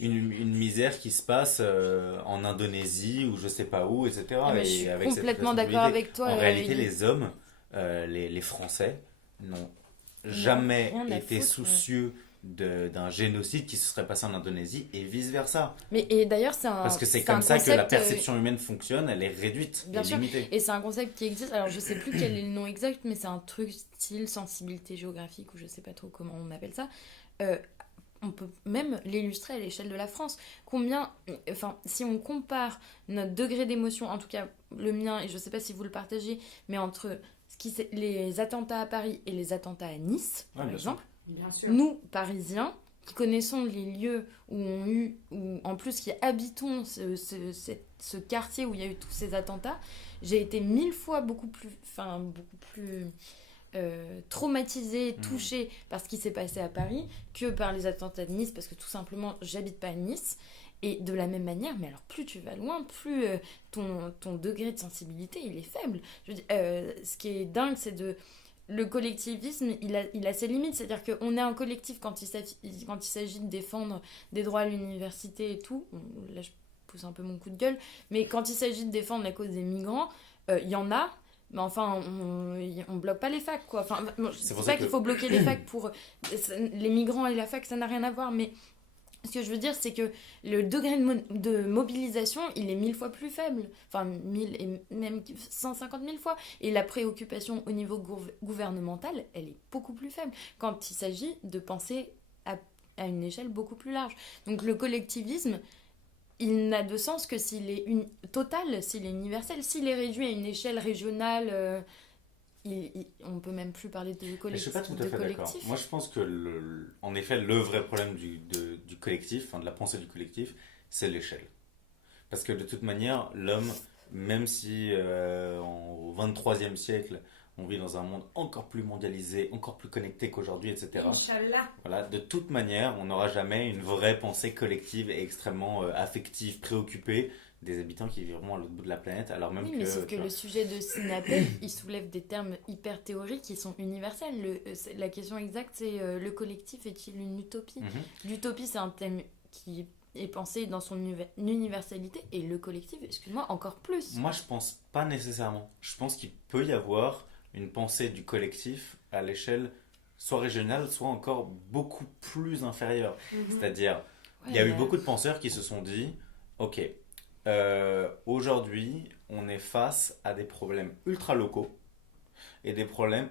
une misère qui se passe en Indonésie ou je sais pas où, etc. Mais je suis complètement d'accord avec toi. En réalité, les hommes, les Français, n'ont jamais été soucieux d'un génocide qui se serait passé en Indonésie, et vice versa. Et d'ailleurs, parce que c'est comme ça que la perception humaine fonctionne, elle est réduite, bien sûr, limitée. Et c'est un concept qui existe. Alors je sais plus quel est le nom exact, mais c'est un truc style sensibilité géographique, ou je sais pas trop comment on appelle ça. On peut même l'illustrer à l'échelle de la France. Si on compare notre degré d'émotion, en tout cas le mien, et je sais pas si vous le partagez, mais entre les attentats à Paris et les attentats à Nice, par exemple. Nous, Parisiens, qui connaissons les lieux en plus qui habitons ce quartier où il y a eu tous ces attentats, j'ai été 1000 fois beaucoup plus traumatisée, touchée par ce qui s'est passé à Paris que par les attentats de Nice, parce que tout simplement, j'habite pas à Nice. Et de la même manière, mais alors plus tu vas loin, plus ton degré de sensibilité, il est faible. Je veux dire, ce qui est dingue, c'est de... Le collectivisme, il a ses limites. C'est-à-dire qu'on est un collectif quand il s'agit de défendre des droits à l'université et tout. Bon, là, je pousse un peu mon coup de gueule. Mais quand il s'agit de défendre la cause des migrants, il y en a. Mais enfin, on bloque pas les facs, quoi. Enfin, je sais pas qu'il faut bloquer les facs pour... Les migrants et la fac, ça n'a rien à voir, mais... Ce que je veux dire, c'est que le degré de mobilisation, il est 1000 fois plus faible. Enfin, 1000 et même 150 000 fois. Et la préoccupation au niveau gouvernemental, elle est beaucoup plus faible quand il s'agit de penser à une échelle beaucoup plus large. Donc le collectivisme, il n'a de sens que s'il est total, s'il est universel. S'il est réduit à une échelle régionale... on peut même plus parler de collectif. Je suis pas tout à fait d'accord. Moi, je pense que, en effet, le vrai problème du collectif, enfin, de la pensée du collectif, c'est l'échelle. Parce que de toute manière, l'homme, même si au 23e siècle, on vit dans un monde encore plus mondialisé, encore plus connecté qu'aujourd'hui, etc. Inch'Allah. Voilà, de toute manière, on n'aura jamais une vraie pensée collective et extrêmement affective, préoccupée des habitants qui vivent vraiment à l'autre bout de la planète, alors même oui, mais sauf que le sujet de Sinapé, il soulève des termes hyper théoriques qui sont universels. La question exacte, c'est le collectif est-il une utopie? L'utopie, c'est un thème qui est pensé dans son universalité, et le collectif, excuse-moi, encore plus. Moi, je pense pas nécessairement. Je pense qu'il peut y avoir une pensée du collectif à l'échelle soit régionale, soit encore beaucoup plus inférieure. C'est-à-dire, il y a eu beaucoup de penseurs qui se sont dit, ok, aujourd'hui, on est face à des problèmes ultra locaux et des problèmes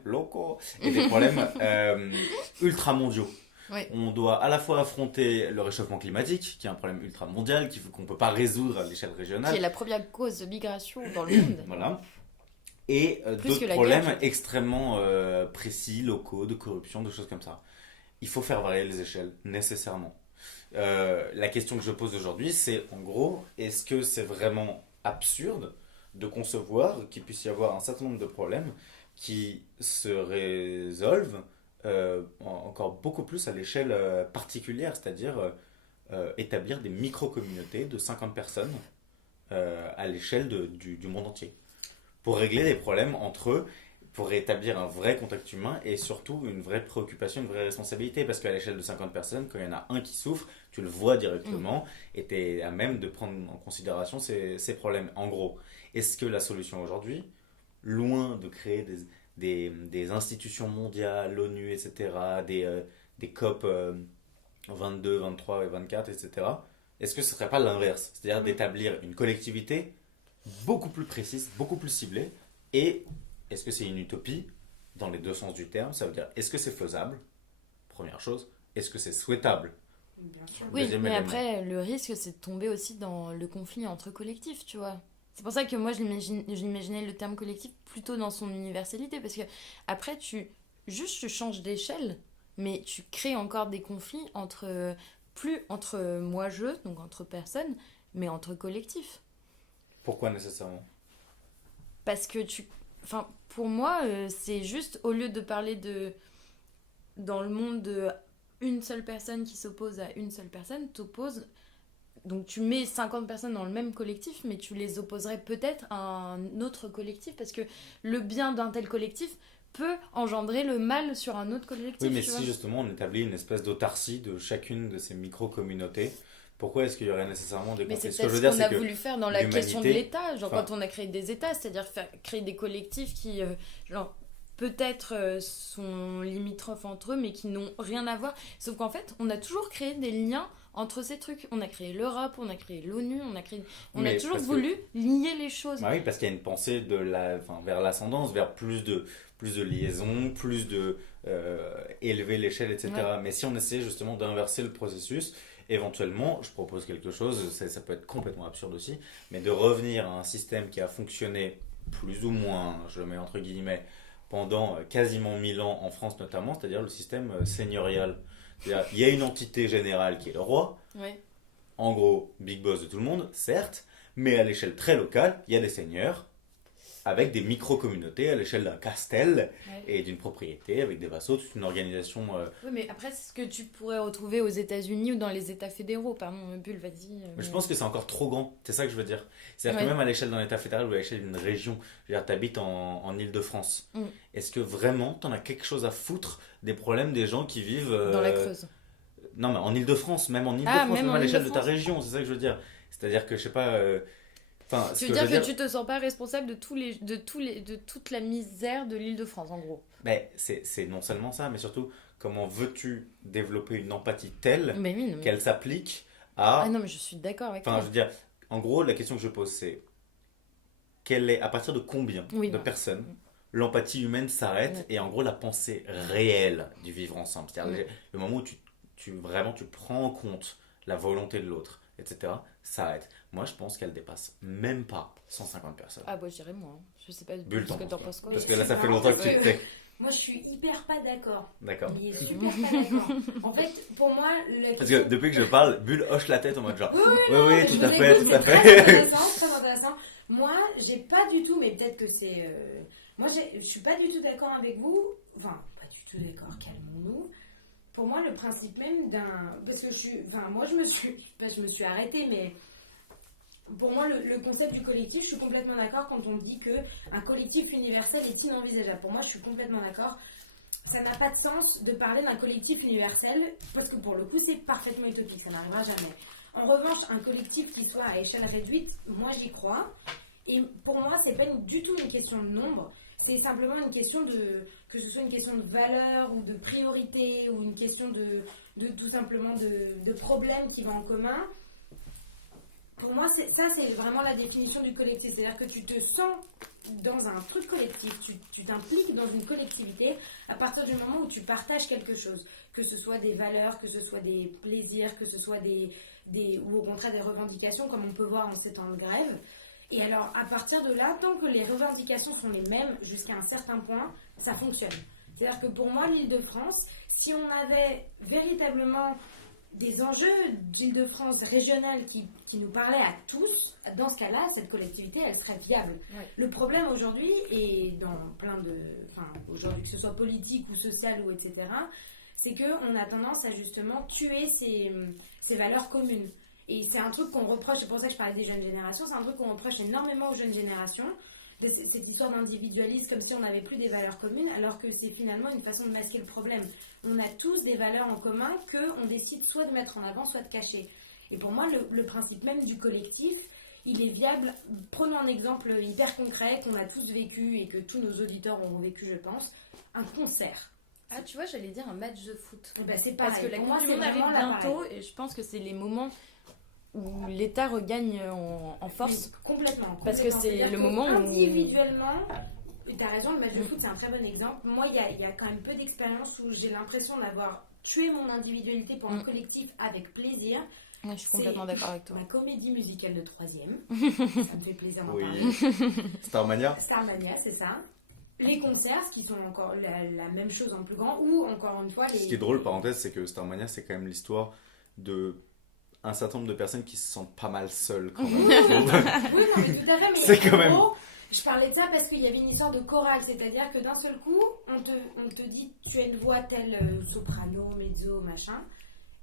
ultra mondiaux. Oui. On doit à la fois affronter le réchauffement climatique, qui est un problème ultra mondial, qu'on ne peut pas résoudre à l'échelle régionale. Qui est la première cause de migration dans le monde. Voilà. Et d'autres problèmes extrêmement précis, locaux, de corruption, de choses comme ça. Il faut faire varier les échelles, nécessairement. La question que je pose aujourd'hui, c'est en gros, est-ce que c'est vraiment absurde de concevoir qu'il puisse y avoir un certain nombre de problèmes qui se résolvent encore beaucoup plus à l'échelle particulière, c'est-à-dire établir des micro-communautés de 50 personnes à l'échelle du monde entier, pour régler les problèmes entre eux, pour établir un vrai contact humain et surtout une vraie préoccupation, une vraie responsabilité, parce qu'à l'échelle de 50 personnes, quand il y en a un qui souffre, tu le vois directement et tu es à même de prendre en considération ces problèmes. En gros, est-ce que la solution aujourd'hui, loin de créer des institutions mondiales, l'ONU, etc., des COP 22, 23 et 24, etc., est-ce que ce ne serait pas l'inverse? C'est-à-dire d'établir une collectivité beaucoup plus précise, beaucoup plus ciblée, et est-ce que c'est une utopie dans les deux sens du terme? Ça veut dire, est-ce que c'est faisable? Première chose. Est-ce que c'est souhaitable? Bien sûr. Oui, mais après, le risque, c'est de tomber aussi dans le conflit entre collectifs, tu vois. C'est pour ça que moi, j'imaginais le terme collectif plutôt dans son universalité, parce que après, tu changes d'échelle, mais tu crées encore des conflits plus entre moi-je, donc entre personnes, mais entre collectifs. Pourquoi nécessairement? Parce que Enfin, pour moi, c'est juste, au lieu de parler dans le monde de une seule personne qui s'oppose à une seule personne, t'opposes... Donc tu mets 50 personnes dans le même collectif, mais tu les opposerais peut-être à un autre collectif, parce que le bien d'un tel collectif peut engendrer le mal sur un autre collectif. Oui, mais si justement on établit une espèce d'autarcie de chacune de ces micro-communautés, pourquoi est-ce qu'il y aurait nécessairement des conflits? Mais c'est peut-être ce qu'on a voulu faire dans la question de l'État, genre quand on a créé des États, c'est-à-dire créer des collectifs qui, peut-être sont limitrophes entre eux, mais qui n'ont rien à voir. Sauf qu'en fait, on a toujours créé des liens entre ces trucs. On a créé l'Europe, on a créé l'ONU, on a toujours voulu lier les choses. Bah oui, parce qu'il y a une pensée vers l'ascendance, vers plus de liaisons, plus de élever l'échelle, etc. Ouais. Mais si on essaie justement d'inverser le processus, éventuellement, je propose quelque chose, ça peut être complètement absurde aussi, mais de revenir à un système qui a fonctionné plus ou moins, je le mets entre guillemets, pendant quasiment 1000 ans en France notamment, c'est-à-dire le système seigneurial. C'est-à-dire, il y a une entité générale qui est le roi, en gros, big boss de tout le monde, certes, mais à l'échelle très locale, il y a des seigneurs avec des micro-communautés à l'échelle d'un castel Ouais. et d'une propriété, avec des vassaux, toute une organisation. Oui, mais après, c'est ce que tu pourrais retrouver aux États-Unis ou dans les États fédéraux. Pardon, Bulle, vas-y. Mais je pense que c'est encore trop grand, c'est ça que je veux dire. C'est-à-dire que Ouais. même à l'échelle d'un État fédéral ou à l'échelle d'une région, je veux dire, t'habites en Île-de-France. Mm. Est-ce que vraiment t'en as quelque chose à foutre des problèmes des gens qui vivent. Dans la Creuse. Non, mais en Île-de-France, même en Île-de-France, même même en à l'échelle de ta Île-de-France. région, c'est ça que je veux dire. C'est-à-dire que, je sais pas. Enfin, ce Tu veux que je dire veux que tu te sens pas responsable de toute la misère de l'Île-de-France, en gros. ben, c'est non seulement ça, mais surtout, comment veux-tu développer une empathie telle Mais oui, non, mais... qu'elle s'applique à. Ah non, mais je suis d'accord avec Enfin, toi. je veux dire, en gros, la question que je pose, c'est à partir de combien Oui, de non. personnes l'empathie humaine s'arrête Ouais. et en gros la pensée réelle du vivre ensemble. C'est-à-dire Ouais. le moment où vraiment tu prends en compte la volonté de l'autre, etc., s'arrête. Moi, je pense qu'elle dépasse même pas 150 personnes. Ah, moi, je dirais moi. Hein. Je sais pas Bulle, ce que t'en t'en penses penses quoi. Parce Mais que là, ça c'est fait marrant longtemps que parce tu que- t'es. Moi, je suis hyper pas d'accord. D'accord. Mais super pas d'accord. En fait, pour moi, le. Parce que depuis que je parle, Bulle hoche la tête en mode genre. Oui, Oui, tout à fait, tout à Très fait. intéressant, très intéressant. Moi, j'ai pas du tout, mais peut-être que c'est. Moi, je suis pas du tout d'accord avec vous. Enfin, pas du tout d'accord, calmons-nous. Pour moi, le principe même d'un. Parce que je suis. Enfin, moi, je me suis arrêtée, mais. Pour moi, le concept du collectif, je suis complètement d'accord quand on dit qu'un collectif universel est inenvisageable. Pour moi, je suis complètement d'accord. Ça n'a pas de sens de parler d'un collectif universel, parce que pour le coup, c'est parfaitement utopique, ça n'arrivera jamais. En revanche, un collectif qui soit à échelle réduite, moi j'y crois. Et pour moi, c'est pas du tout une question de nombre, c'est simplement une question de. Que ce soit une question de valeur ou de priorité, ou une question de tout simplement de problème qui va en commun. Pour moi, c'est vraiment la définition du collectif. C'est-à-dire que tu te sens dans un truc collectif, tu t'impliques dans une collectivité à partir du moment où tu partages quelque chose. Que ce soit des valeurs, que ce soit des plaisirs, que ce soit ou au contraire des revendications, comme on peut voir en ces temps de grève. Et alors, à partir de là, tant que les revendications sont les mêmes jusqu'à un certain point, ça fonctionne. C'est-à-dire que pour moi, l'Île-de-France, si on avait véritablement des enjeux d'Île-de-France régionale qui nous parlaient à tous, dans ce cas-là, cette collectivité, elle serait viable. Ouais. Le problème aujourd'hui, et dans plein de... Enfin, aujourd'hui, que ce soit politique ou social ou etc., c'est qu'on a tendance à justement tuer ces valeurs communes. Et c'est un truc qu'on reproche, c'est pour ça que je parlais des jeunes générations, c'est un truc qu'on reproche énormément aux jeunes générations, de cette histoire d'individualisme comme si on n'avait plus des valeurs communes, alors que c'est finalement une façon de masquer le problème. On a tous des valeurs en commun qu'on décide soit de mettre en avant, soit de cacher. Et pour moi, le principe même du collectif, il est viable. Prenons un exemple hyper concret qu'on a tous vécu et que tous nos auditeurs auront vécu, je pense, un concert. Ah, tu vois, j'allais dire un match de foot. Et ben, c'est Parce pareil. que la Pour Coupe moi, du c'est Monde arrive vraiment bientôt l'appareil. et je pense que c'est les moments où l'État regagne en force. Oui, complètement. Parce que c'est C'est-à-dire le que moment où- individuellement, tu as raison, le match de foot, c'est un très bon exemple. Moi, il y a quand même peu d'expérience où j'ai l'impression d'avoir tué mon individualité pour un collectif avec plaisir. Ouais, je suis complètement d'accord avec toi. Ma comédie musicale de 3e. Ça me fait plaisir d'en Oui. parler. Starmania. Starmania, c'est ça. Les concerts, ce qui sont encore la même chose en plus grand, ou encore une fois les... Ce qui est drôle, parenthèse, c'est que Starmania, c'est quand même l'histoire de un certain nombre de personnes qui se sentent pas mal seules quand même. je trouve. Oui, non, mais tout à fait, mais C'est quand en même- gros, je parlais de ça parce qu'il y avait une histoire de chorale, c'est-à-dire que d'un seul coup, on te dit tu as une voix telle soprano, mezzo, machin,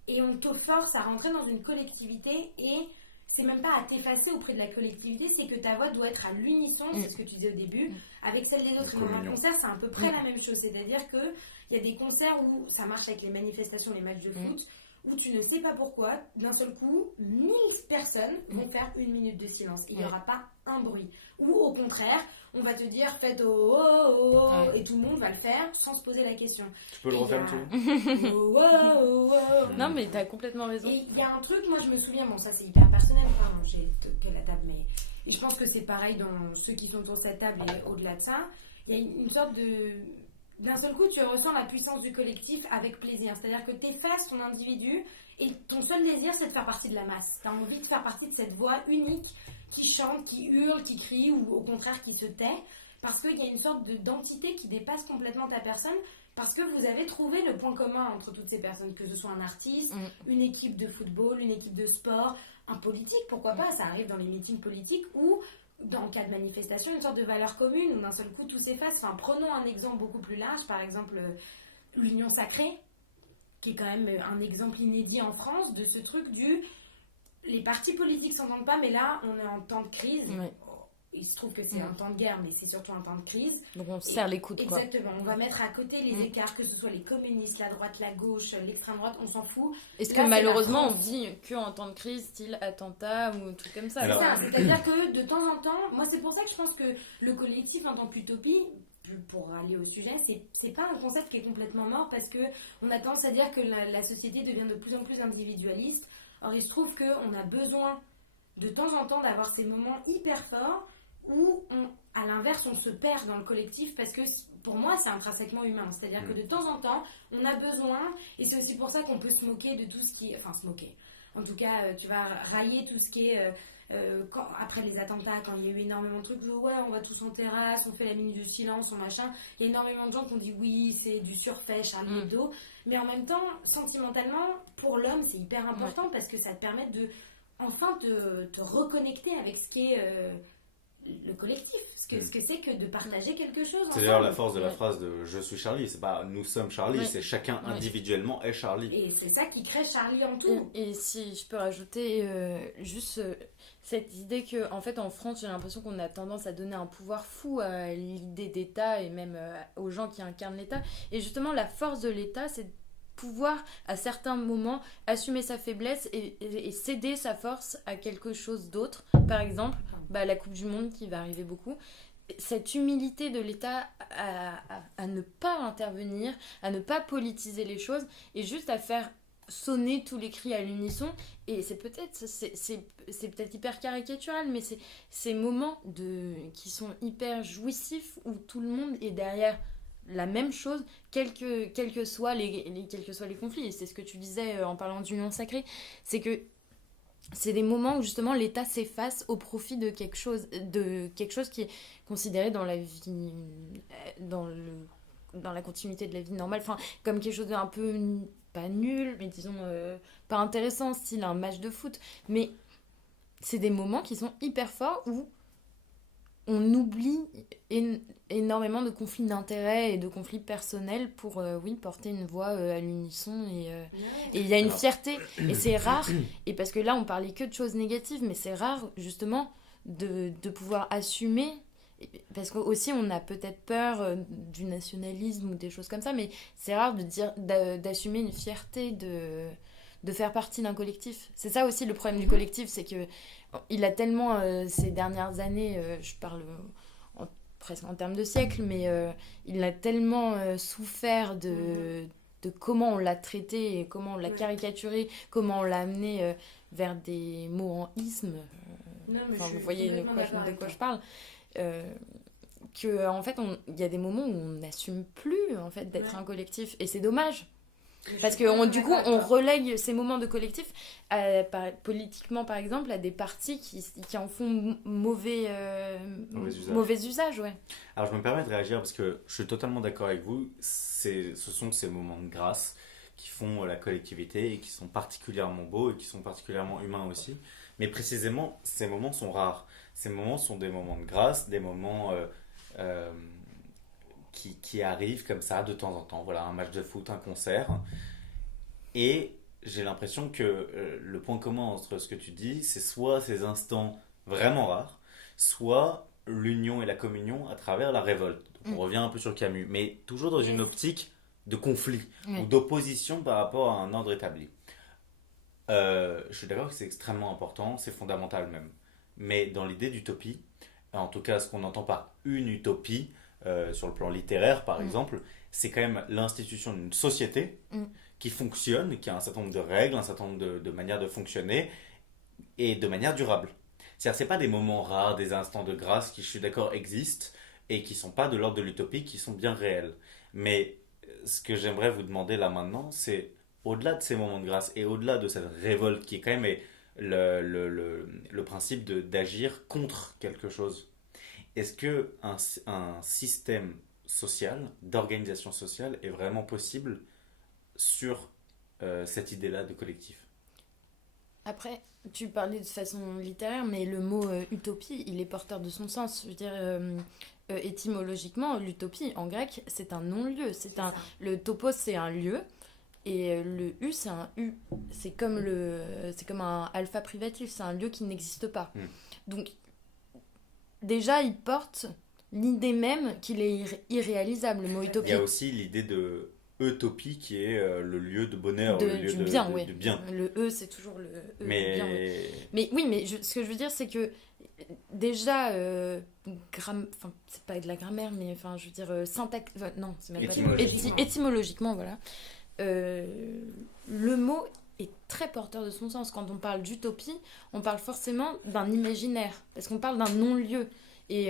et on te force à rentrer dans une collectivité et c'est même pas à t'effacer auprès de la collectivité, c'est que ta voix doit être à l'unisson, c'est ce que tu disais au début, avec celle des autres. Et dans un Communion. concert, c'est à peu près la même chose, c'est-à-dire que il y a des concerts où ça marche avec les manifestations, les matchs de foot, où tu ne sais pas pourquoi, d'un seul coup, 1000 personnes vont faire 1 minute de silence. Il n'y aura pas un bruit. Ou au contraire, on va te dire faites oh, oh, oh, oh, et tout le monde va le faire sans se poser la question. Tu peux le refaire un Il petit peu Oh, oh, oh, oh. Non, mais t'as complètement raison. Et il y a un truc, moi je me souviens, bon ça c'est hyper personnel, pardon, j'ai toqué la table, mais et je pense que c'est pareil dans ceux qui sont autour de cette table et au-delà de ça, il y a une sorte de... D'un seul coup, tu ressens la puissance du collectif avec plaisir. C'est-à-dire que tu effaces ton individu et ton seul désir, c'est de faire partie de la masse. Tu as envie de faire partie de cette voix unique qui chante, qui hurle, qui crie ou au contraire qui se tait. Parce qu'il y a une sorte d'entité qui dépasse complètement ta personne. Parce que vous avez trouvé le point commun entre toutes ces personnes, que ce soit un artiste, une équipe de football, une équipe de sport, un politique, pourquoi pas, ça arrive dans les meetings politiques où dans le cas de manifestation, une sorte de valeur commune où d'un seul coup tout s'efface. Enfin, prenons un exemple beaucoup plus large, par exemple l'Union sacrée, qui est quand même un exemple inédit en France de ce truc les partis politiques s'entendent pas, mais là on est en temps de crise. Oui. Il se trouve que c'est un temps de guerre, mais c'est surtout un temps de crise. Donc on serre les coudes, quoi. Exactement. On va mettre à côté les écarts, que ce soit les communistes, la droite, la gauche, l'extrême droite, on s'en fout. Est-ce que malheureusement on dit qu'en temps de crise, style attentat ou tout comme ça? Alors... C'est-à-dire que de temps en temps, moi c'est pour ça que je pense que le collectif en tant qu'utopie, pour aller au sujet, c'est pas un concept qui est complètement mort, parce que on a tendance à dire que la société devient de plus en plus individualiste. Or il se trouve qu'on a besoin de temps en temps d'avoir ces moments hyper forts où, à l'inverse, on se perd dans le collectif, parce que pour moi, c'est intrinsèquement humain. C'est-à-dire que de temps en temps, on a besoin, et c'est aussi pour ça qu'on peut se moquer de tout ce qui... Enfin, se moquer. En tout cas, tu vas railler tout ce qui est... après les attentats, quand il y a eu énormément de trucs, ouais, on va tous en terrasse, on fait la minute de silence, on machin. Il y a énormément de gens qui ont dit oui, c'est du surfait, Charlie Hebdo. Mais en même temps, sentimentalement, pour l'homme, c'est hyper important, parce que ça te permet de enfin te reconnecter avec ce qui est le collectif, ce que c'est que de partager quelque chose. C'est d'ailleurs la force de la phrase de je suis Charlie, c'est pas nous sommes Charlie, c'est chacun individuellement est Charlie. Et c'est ça qui crée Charlie en tout. Et si je peux rajouter juste cette idée que en fait en France j'ai l'impression qu'on a tendance à donner un pouvoir fou à l'idée d'État et même aux gens qui incarnent l'État, et justement la force de l'État c'est de pouvoir à certains moments assumer sa faiblesse et céder sa force à quelque chose d'autre. Par exemple la Coupe du Monde qui va arriver beaucoup, cette humilité de l'État à ne pas intervenir, à ne pas politiser les choses et juste à faire sonner tous les cris à l'unisson. Et c'est peut-être hyper caricatural, mais c'est ces moments qui sont hyper jouissifs où tout le monde est derrière la même chose, quels que soient les conflits. Et c'est ce que tu disais en parlant d'union sacrée, c'est que c'est des moments où justement l'État s'efface au profit de quelque chose qui est considéré dans la vie, dans la continuité de la vie normale, enfin comme quelque chose d'un peu pas nul, mais disons pas intéressant, style un match de foot. Mais c'est des moments qui sont hyper forts où on oublie énormément de conflits d'intérêts et de conflits personnels pour porter une voix à l'unisson, et il y a une fierté, et c'est rare, et parce que là on parlait que de choses négatives, mais c'est rare justement de pouvoir assumer, parce qu'aussi on a peut-être peur du nationalisme ou des choses comme ça, mais c'est rare d'assumer une fierté de faire partie d'un collectif. C'est ça aussi le problème du collectif, c'est que il a tellement ces dernières années, je parle presque en termes de siècle, mais il a tellement souffert de comment on l'a traité et comment on l'a caricaturé, comment on l'a amené vers des mots en isme. Vous voyez de quoi je parle. Que en fait il y a des moments où on n'assume plus en fait d'être un collectif, et c'est dommage. Parce que du coup, on relègue ces moments de collectif, politiquement par exemple, à des partis qui en font mauvais usage. Ouais. Alors je me permets de réagir parce que je suis totalement d'accord avec vous. Ce sont ces moments de grâce qui font la collectivité et qui sont particulièrement beaux et qui sont particulièrement humains aussi. Mais précisément, ces moments sont rares. Ces moments sont des moments de grâce, des moments qui arrivent comme ça de temps en temps. Voilà, un match de foot, un concert. Et j'ai l'impression que le point commun entre ce que tu dis, c'est soit ces instants vraiment rares, soit l'union et la communion à travers la révolte. Donc on revient un peu sur Camus, mais toujours dans une optique de conflit ou d'opposition par rapport à un ordre établi. Je suis d'accord que c'est extrêmement important, c'est fondamental même. Mais dans l'idée d'utopie, en tout cas ce qu'on entend par une utopie, sur le plan littéraire par exemple, c'est quand même l'institution d'une société qui fonctionne, qui a un certain nombre de règles, un certain nombre de manières de fonctionner, et de manière durable. C'est-à-dire, c'est pas des moments rares, des instants de grâce qui, je suis d'accord, existent, et qui sont pas de l'ordre de l'utopie, qui sont bien réels. Mais ce que j'aimerais vous demander là maintenant, c'est, au-delà de ces moments de grâce, et au-delà de cette révolte, qui est quand même le principe d'agir contre quelque chose, est-ce qu'un système social, d'organisation sociale, est vraiment possible sur cette idée-là de collectif? Après, tu parlais de façon littéraire, mais le mot utopie, il est porteur de son sens. Je veux dire, étymologiquement, l'utopie, en grec, c'est un non-lieu. Le topos, c'est un lieu. Et le U, c'est un U. C'est comme un alpha privatif. C'est un lieu qui n'existe pas. Donc, déjà, il porte l'idée même qu'il est irréalisable, le mot utopie. Il y a aussi l'idée de utopie qui est le lieu de bonheur, le lieu du bien, du bien. Le E, c'est toujours le E. Mais... Bien, oui. Mais oui, mais ce que je veux dire, c'est que déjà, c'est pas de la grammaire, mais enfin, je veux dire, syntaxe. Non, c'est même pas étymologiquement, voilà. Le mot est très porteur de son sens. Quand on parle d'utopie, on parle forcément d'un imaginaire, parce qu'on parle d'un non-lieu. Et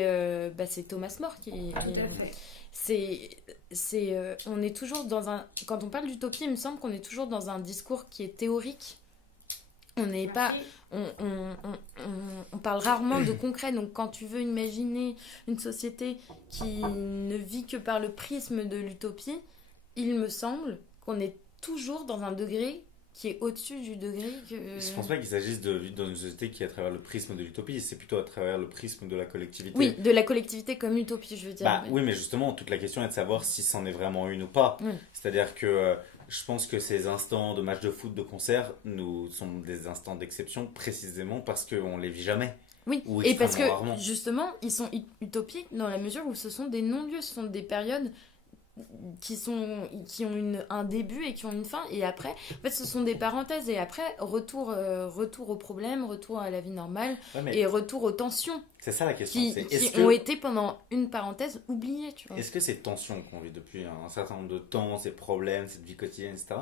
c'est Thomas More qui est... on est toujours dans un... Quand on parle d'utopie, il me semble qu'on est toujours dans un discours qui est théorique. On n'est pas... On parle rarement de concret. Donc quand tu veux imaginer une société qui ne vit que par le prisme de l'utopie, il me semble qu'on est toujours dans un degré qui est au-dessus du degré que... Je pense pas qu'il s'agisse de vivre dans une société qui est à travers le prisme de l'utopie, c'est plutôt à travers le prisme de la collectivité. Oui, de la collectivité comme utopie, je veux dire. Oui, mais justement, toute la question est de savoir si c'en est vraiment une ou pas. C'est-à-dire que je pense que ces instants de match de foot, de concert, nous sont des instants d'exception précisément parce qu'on les vit jamais. Oui, et parce que justement, ils sont utopiques dans la mesure où ce sont des non-lieux, ce sont des périodes qui ont un début et qui ont une fin, et après en fait ce sont des parenthèses, et après retour aux problèmes, retour à la vie normale, et retour aux tensions. C'est ça la question, qui ont été pendant une parenthèse oubliées, tu vois. Est-ce que ces tensions qu'on vit depuis un certain nombre de temps, ces problèmes, cette vie quotidienne, etc.,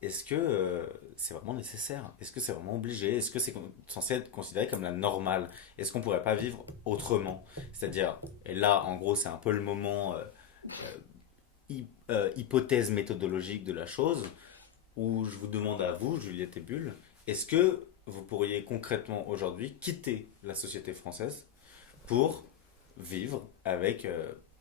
est-ce que c'est vraiment nécessaire? Est-ce que c'est vraiment obligé? Est-ce que c'est censé être considéré comme la normale? Est-ce qu'on pourrait pas vivre autrement? C'est-à-dire, et là en gros c'est un peu le moment hypothèse méthodologique de la chose, où je vous demande à vous, Juliette et Bulle, est-ce que vous pourriez concrètement aujourd'hui quitter la société française pour vivre avec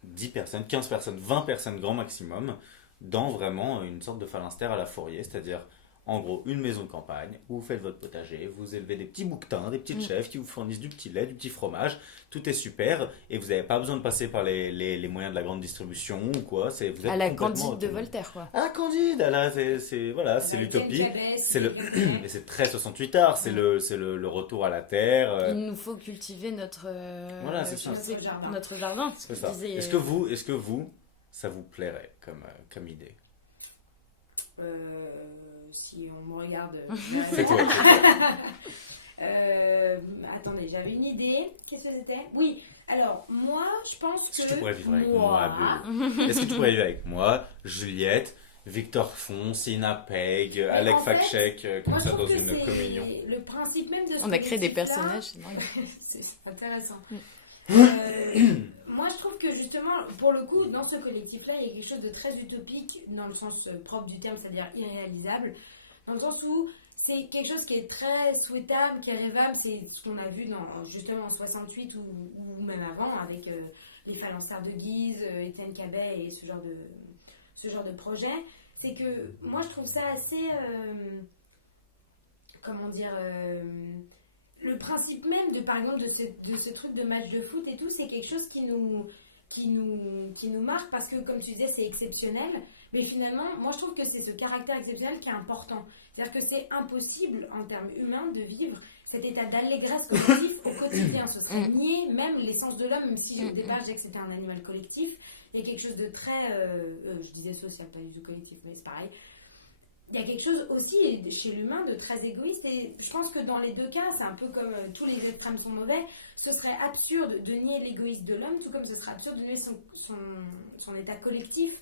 10 personnes, 15 personnes, 20 personnes grand maximum, dans vraiment une sorte de phalanstère à la Fourier, c'est-à-dire en gros une maison de campagne où vous faites votre potager, vous élevez des petits bouquetins, des petites chèvres qui vous fournissent du petit lait, du petit fromage, tout est super, et vous n'avez pas besoin de passer par les moyens de la grande distribution ou quoi. Vous êtes à la Candide de Voltaire, quoi. À la Candide, c'est l'utopie, et c'est très 68 arts, c'est le retour à la terre. Il nous faut cultiver notre jardin. C'est ça. Est-ce que vous, ça vous plairait comme idée? Si on me regarde... C'est quoi? Attendez, j'avais une idée. Qu'est-ce que c'était? Oui, alors, moi, je pense que... Est-ce que tu pourrais vivre avec moi, Bulle? Est-ce que tu pourrais vivre avec moi, Juliette, Victor Fon, Sina Peg, Alec Fakchek, comme ça dans une communion? Le principe même de ce on a créé des personnages. C'est intéressant. Moi je trouve que justement pour le coup dans ce collectif là il y a quelque chose de très utopique dans le sens propre du terme, c'est-à-dire irréalisable, dans le sens où c'est quelque chose qui est très souhaitable, qui est rêvable. C'est ce qu'on a vu justement en 68 ou même avant avec les phalanstères de Guise, Étienne Cabet et ce genre de projet. C'est que moi je trouve ça assez le principe même par exemple de ce truc de match de foot et tout, c'est quelque chose qui nous marque parce que comme tu disais c'est exceptionnel, mais finalement moi je trouve que c'est ce caractère exceptionnel qui est important. C'est-à-dire que c'est impossible en termes humains de vivre cet état d'allégresse collectif au quotidien. Ce serait nier même l'essence de l'homme, même si au départ je disais que c'était un animal collectif. Il y a quelque chose de très je disais social, pas du tout collectif, mais c'est pareil. Il y a quelque chose aussi chez l'humain de très égoïste, et je pense que dans les deux cas, c'est un peu comme tous les extrêmes sont mauvais. Ce serait absurde de nier l'égoïsme de l'homme, tout comme ce serait absurde de nier son état collectif.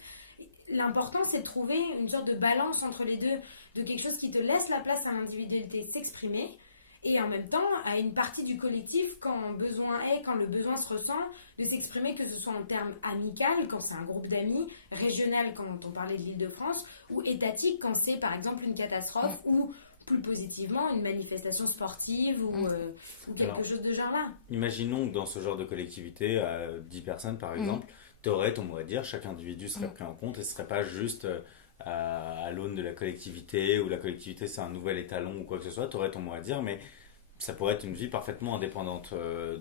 L'important, c'est de trouver une sorte de balance entre les deux, de quelque chose qui te laisse la place à l'individualité s'exprimer, et en même temps à une partie du collectif quand le besoin se ressent, de s'exprimer, que ce soit en termes amical, quand c'est un groupe d'amis, régional, quand on parlait de l'Île-de-France, ou étatique, quand c'est par exemple une catastrophe, ou plus positivement une manifestation sportive, ou quelque chose de genre là. Imaginons que dans ce genre de collectivité, à 10 personnes par exemple, tu aurais ton mot à dire, chaque individu serait pris en compte, et ce serait pas juste à l'aune de la collectivité, ou la collectivité c'est un nouvel étalon ou quoi que ce soit, tu aurais ton mot à dire, mais ça pourrait être une vie parfaitement indépendante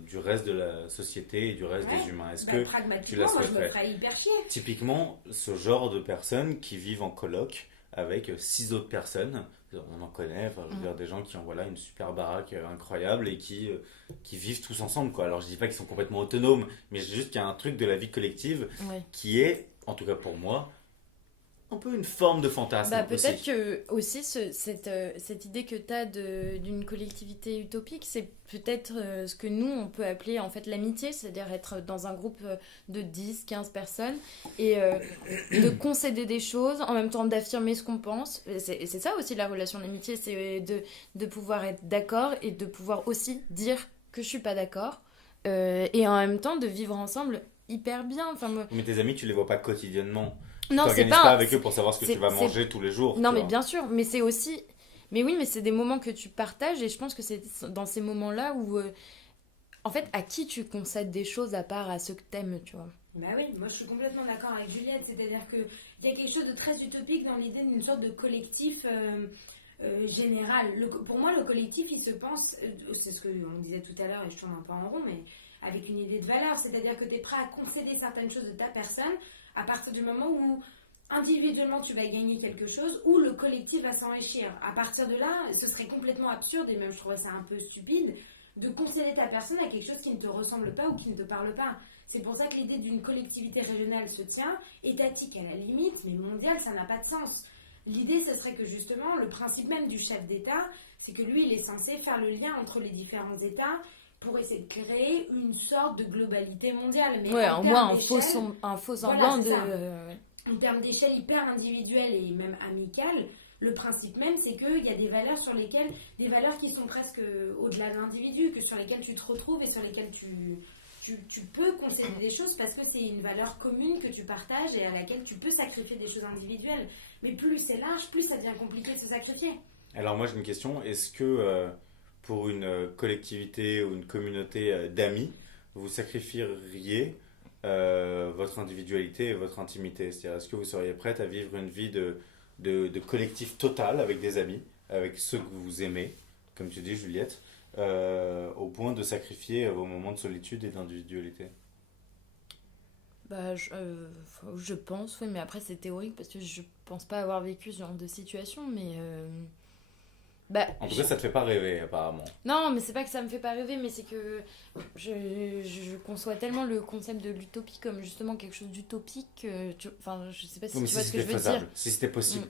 du reste de la société et du reste des humains. Est-ce que tu la moi je me souhaiterais? ferais hyper chier. Typiquement, ce genre de personnes qui vivent en coloc avec 6 autres personnes, on en connaît, enfin, je veux dire, des gens qui ont voilà, une super baraque incroyable et qui vivent tous ensemble, quoi. Alors je dis pas qu'ils sont complètement autonomes, mais je dis juste qu'il y a un truc de la vie collective qui est, en tout cas pour moi, un peu une forme de fantasme. Peut-être aussi. que aussi cette idée que tu as d'une collectivité utopique, c'est peut-être ce que nous on peut appeler en fait l'amitié, c'est-à-dire être dans un groupe de 10, 15 personnes et de concéder des choses, en même temps d'affirmer ce qu'on pense. C'est ça aussi la relation d'amitié, c'est de pouvoir être d'accord et de pouvoir aussi dire que je suis pas d'accord et en même temps de vivre ensemble hyper bien. Mais tes amis, tu les vois pas quotidiennement. Non, Tu c'est t'organises pas pas avec eux pour savoir ce que tu vas manger tous les jours. Non, mais bien sûr, mais c'est aussi... Mais oui, mais c'est des moments que tu partages et je pense que c'est dans ces moments-là où... En fait, à qui tu concèdes des choses à part à ceux que t'aimes, tu vois. Bah oui, moi je suis complètement d'accord avec Juliette, c'est-à-dire qu'il y a quelque chose de très utopique dans l'idée d'une sorte de collectif général. Pour moi, le collectif, il se pense, c'est ce qu'on disait tout à l'heure et je tourne un peu en rond, mais avec une idée de valeur, c'est-à-dire que tu es prêt à concéder certaines choses de ta personne à partir du moment où individuellement tu vas gagner quelque chose ou le collectif va s'enrichir. À partir de là, ce serait complètement absurde et même je trouverais ça un peu stupide de concéder ta personne à quelque chose qui ne te ressemble pas ou qui ne te parle pas. C'est pour ça que l'idée d'une collectivité régionale se tient, étatique à la limite, mais mondiale, ça n'a pas de sens. L'idée, ce serait que justement, le principe même du chef d'État, c'est que lui, il est censé faire le lien entre les différents États pour essayer de créer une sorte de globalité mondiale. Mais au moins un faux semblant de... En termes d'échelle hyper individuelle et même amicale, le principe même, c'est qu'il y a des valeurs sur lesquelles, des valeurs qui sont presque au-delà de l'individu, que sur lesquelles tu te retrouves et sur lesquelles tu peux concéder des choses parce que c'est une valeur commune que tu partages et à laquelle tu peux sacrifier des choses individuelles. Mais plus c'est large, plus ça devient compliqué de se sacrifier. Alors moi j'ai une question, est-ce que pour une collectivité ou une communauté d'amis, vous sacrifieriez votre individualité et votre intimité? C'est-à-dire, est-ce que vous seriez prête à vivre une vie de collectif total avec des amis, avec ceux que vous aimez, comme tu dis Juliette, au point de sacrifier vos moments de solitude et d'individualité? Je pense, oui, mais après c'est théorique parce que je pense pas avoir vécu ce genre de situation, mais... en tout cas, ça te fait pas rêver, apparemment. Non, mais c'est pas que ça me fait pas rêver, mais c'est que je conçois tellement le concept de l'utopie comme justement quelque chose d'utopique. Enfin, je sais pas si tu vois ce que je veux dire. Si c'était possible.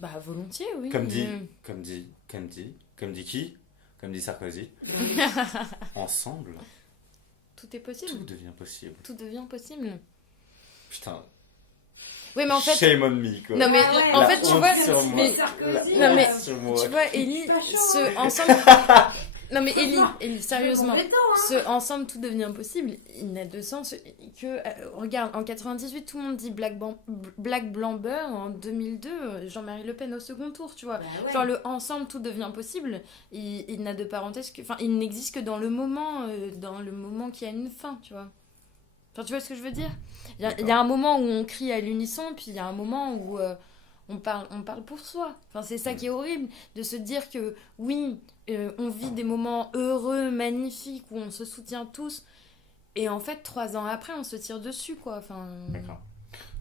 Volontiers, oui. Comme dit qui? Comme dit Sarkozy. Ensemble. Tout est possible. Tout devient possible. Tout devient possible. Putain. Oui, mais en fait... Shame on me, quoi. Non, mais en fait, tu vois... Tu vois, Ellie, ensemble... Non, mais Ellie, sérieusement, ensemble, tout devient possible. Il n'a de sens que... regarde, en 98, tout le monde dit Black Blamber. En 2002, Jean-Marie Le Pen au second tour, tu vois. Genre, le ensemble, tout devient possible. Il n'a de parenthèse que... Enfin, il n'existe que dans le moment qui a une fin, tu vois. Enfin, tu vois ce que je veux dire? Il y a un moment où on crie à l'unisson, puis il y a un moment où on parle pour soi. Enfin, c'est ça qui est horrible, de se dire que oui, on vit des moments heureux, magnifiques, où on se soutient tous, et en fait, 3 ans après, on se tire dessus, quoi. Enfin... D'accord.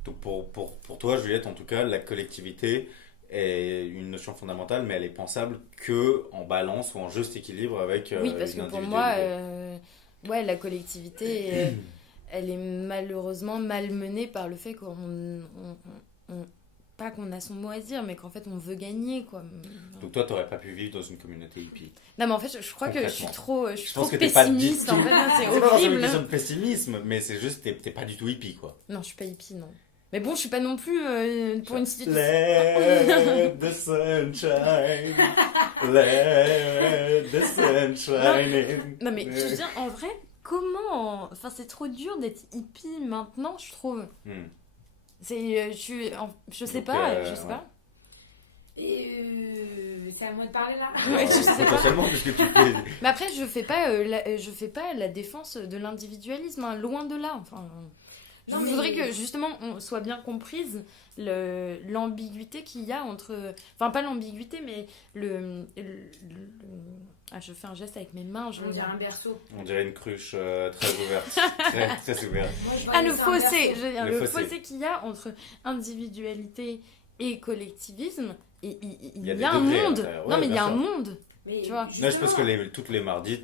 Donc pour toi, Juliette, en tout cas, la collectivité est une notion fondamentale, mais elle est pensable que en balance ou en juste équilibre avec oui, parce que pour moi, la collectivité... elle est malheureusement malmenée par le fait qu'on pas qu'on a son mot à dire, mais qu'en fait on veut gagner, quoi. Donc toi, t'aurais pas pu vivre dans une communauté hippie? Non, mais en fait, je crois que je suis trop que pessimiste. En fait, c'est horrible. C'est pas une question de pessimisme, mais c'est juste t'es pas du tout hippie, quoi. Non, je suis pas hippie, non. Mais bon, je suis pas non plus pour une situation... Let the sunshine, let the sunshine. Non, mais je veux dire, en vrai... Comment... Enfin, c'est trop dur d'être hippie maintenant, je trouve. Je sais pas. Et c'est à moi de parler là. Ouais, je sais pas. Parce que tu fais... Mais après, je fais pas la défense de l'individualisme, hein, loin de là. Enfin... Je voudrais que justement on soit bien comprise l'ambiguïté qu'il y a entre... Enfin, pas l'ambiguïté, mais Ah, je fais un geste avec mes mains. On dirait un berceau. On dirait une cruche très ouverte. très ouverte. Ah, le fossé. Je veux dire, le fossé qu'il y a entre individualité et collectivisme. Et il y a un monde. Ouais, non, mais il y a un monde. Mais tu vois. Non, je pense que toutes les mardis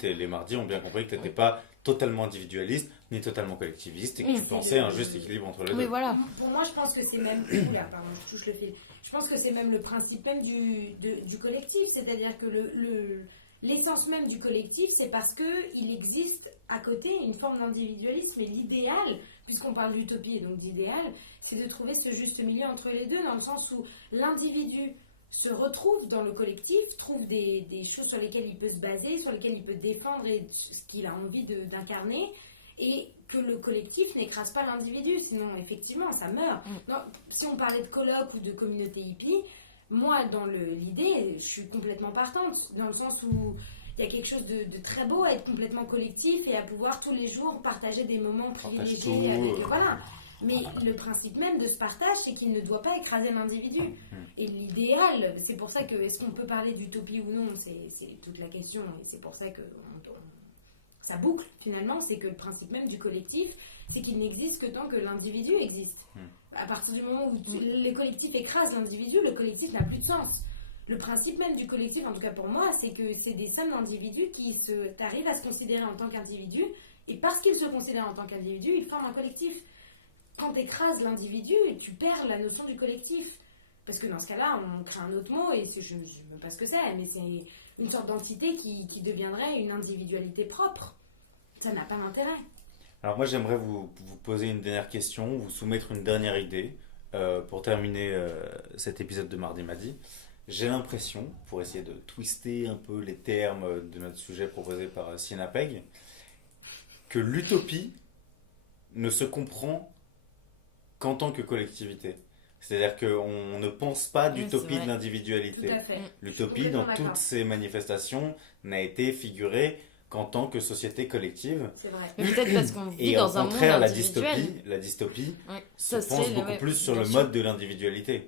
ont bien compris que tu n'étais pas totalement individualiste ni totalement collectiviste et que tu pensais à un juste équilibre entre les deux. Oui, voilà. Pour moi, je pense que c'est même... Oula, pardon, je touche le fil. Je pense que c'est même le principe même du collectif. C'est-à-dire que l'essence même du collectif, c'est parce qu'il existe à côté une forme d'individualisme. Et l'idéal, puisqu'on parle d'utopie et donc d'idéal, c'est de trouver ce juste milieu entre les deux, dans le sens où l'individu se retrouve dans le collectif, trouve des choses sur lesquelles il peut se baser, sur lesquelles il peut défendre et ce qu'il a envie d'incarner, et que le collectif n'écrase pas l'individu, sinon effectivement ça meurt. Non, si on parlait de colloque ou de communauté hippie, moi dans l'idée, je suis complètement partante, dans le sens où il y a quelque chose de très beau à être complètement collectif et à pouvoir tous les jours partager des moments privilégiés avec... Voilà. Mais le principe même de ce partage, c'est qu'il ne doit pas écraser l'individu. Et l'idéal, c'est pour ça que, est-ce qu'on peut parler d'utopie ou non, c'est toute la question, et c'est pour ça que ça boucle finalement, c'est que le principe même du collectif, c'est qu'il n'existe que tant que l'individu existe. À partir du moment où le collectif écrase l'individu, le collectif n'a plus de sens. Le principe même du collectif, en tout cas pour moi, c'est que c'est des sommes d'individus qui arrivent à se considérer en tant qu'individu, et parce qu'ils se considèrent en tant qu'individu, ils forment un collectif. Quand tu écrases l'individu, tu perds la notion du collectif. Parce que dans ce cas-là, on crée un autre mot, et je ne sais même pas ce que c'est, mais c'est une sorte d'entité qui deviendrait une individualité propre. Ça n'a pas d'intérêt. Alors moi, j'aimerais vous poser une dernière question, vous soumettre une dernière idée pour terminer cet épisode de Mardi Madi. J'ai l'impression, pour essayer de twister un peu les termes de notre sujet proposé par Sienna Pegg, que l'utopie ne se comprend qu'en tant que collectivité. C'est-à-dire qu'on ne pense pas d'utopie de l'individualité. Tout à fait. L'utopie, dans toutes ses manifestations, n'a été figurée qu'en tant que société collective. C'est vrai. Mais peut-être parce qu'on vit Et dans un au contraire, monde la individuel. dystopie se Ça, pense c'est beaucoup plus sur le bien sûr. mode de l'individualité.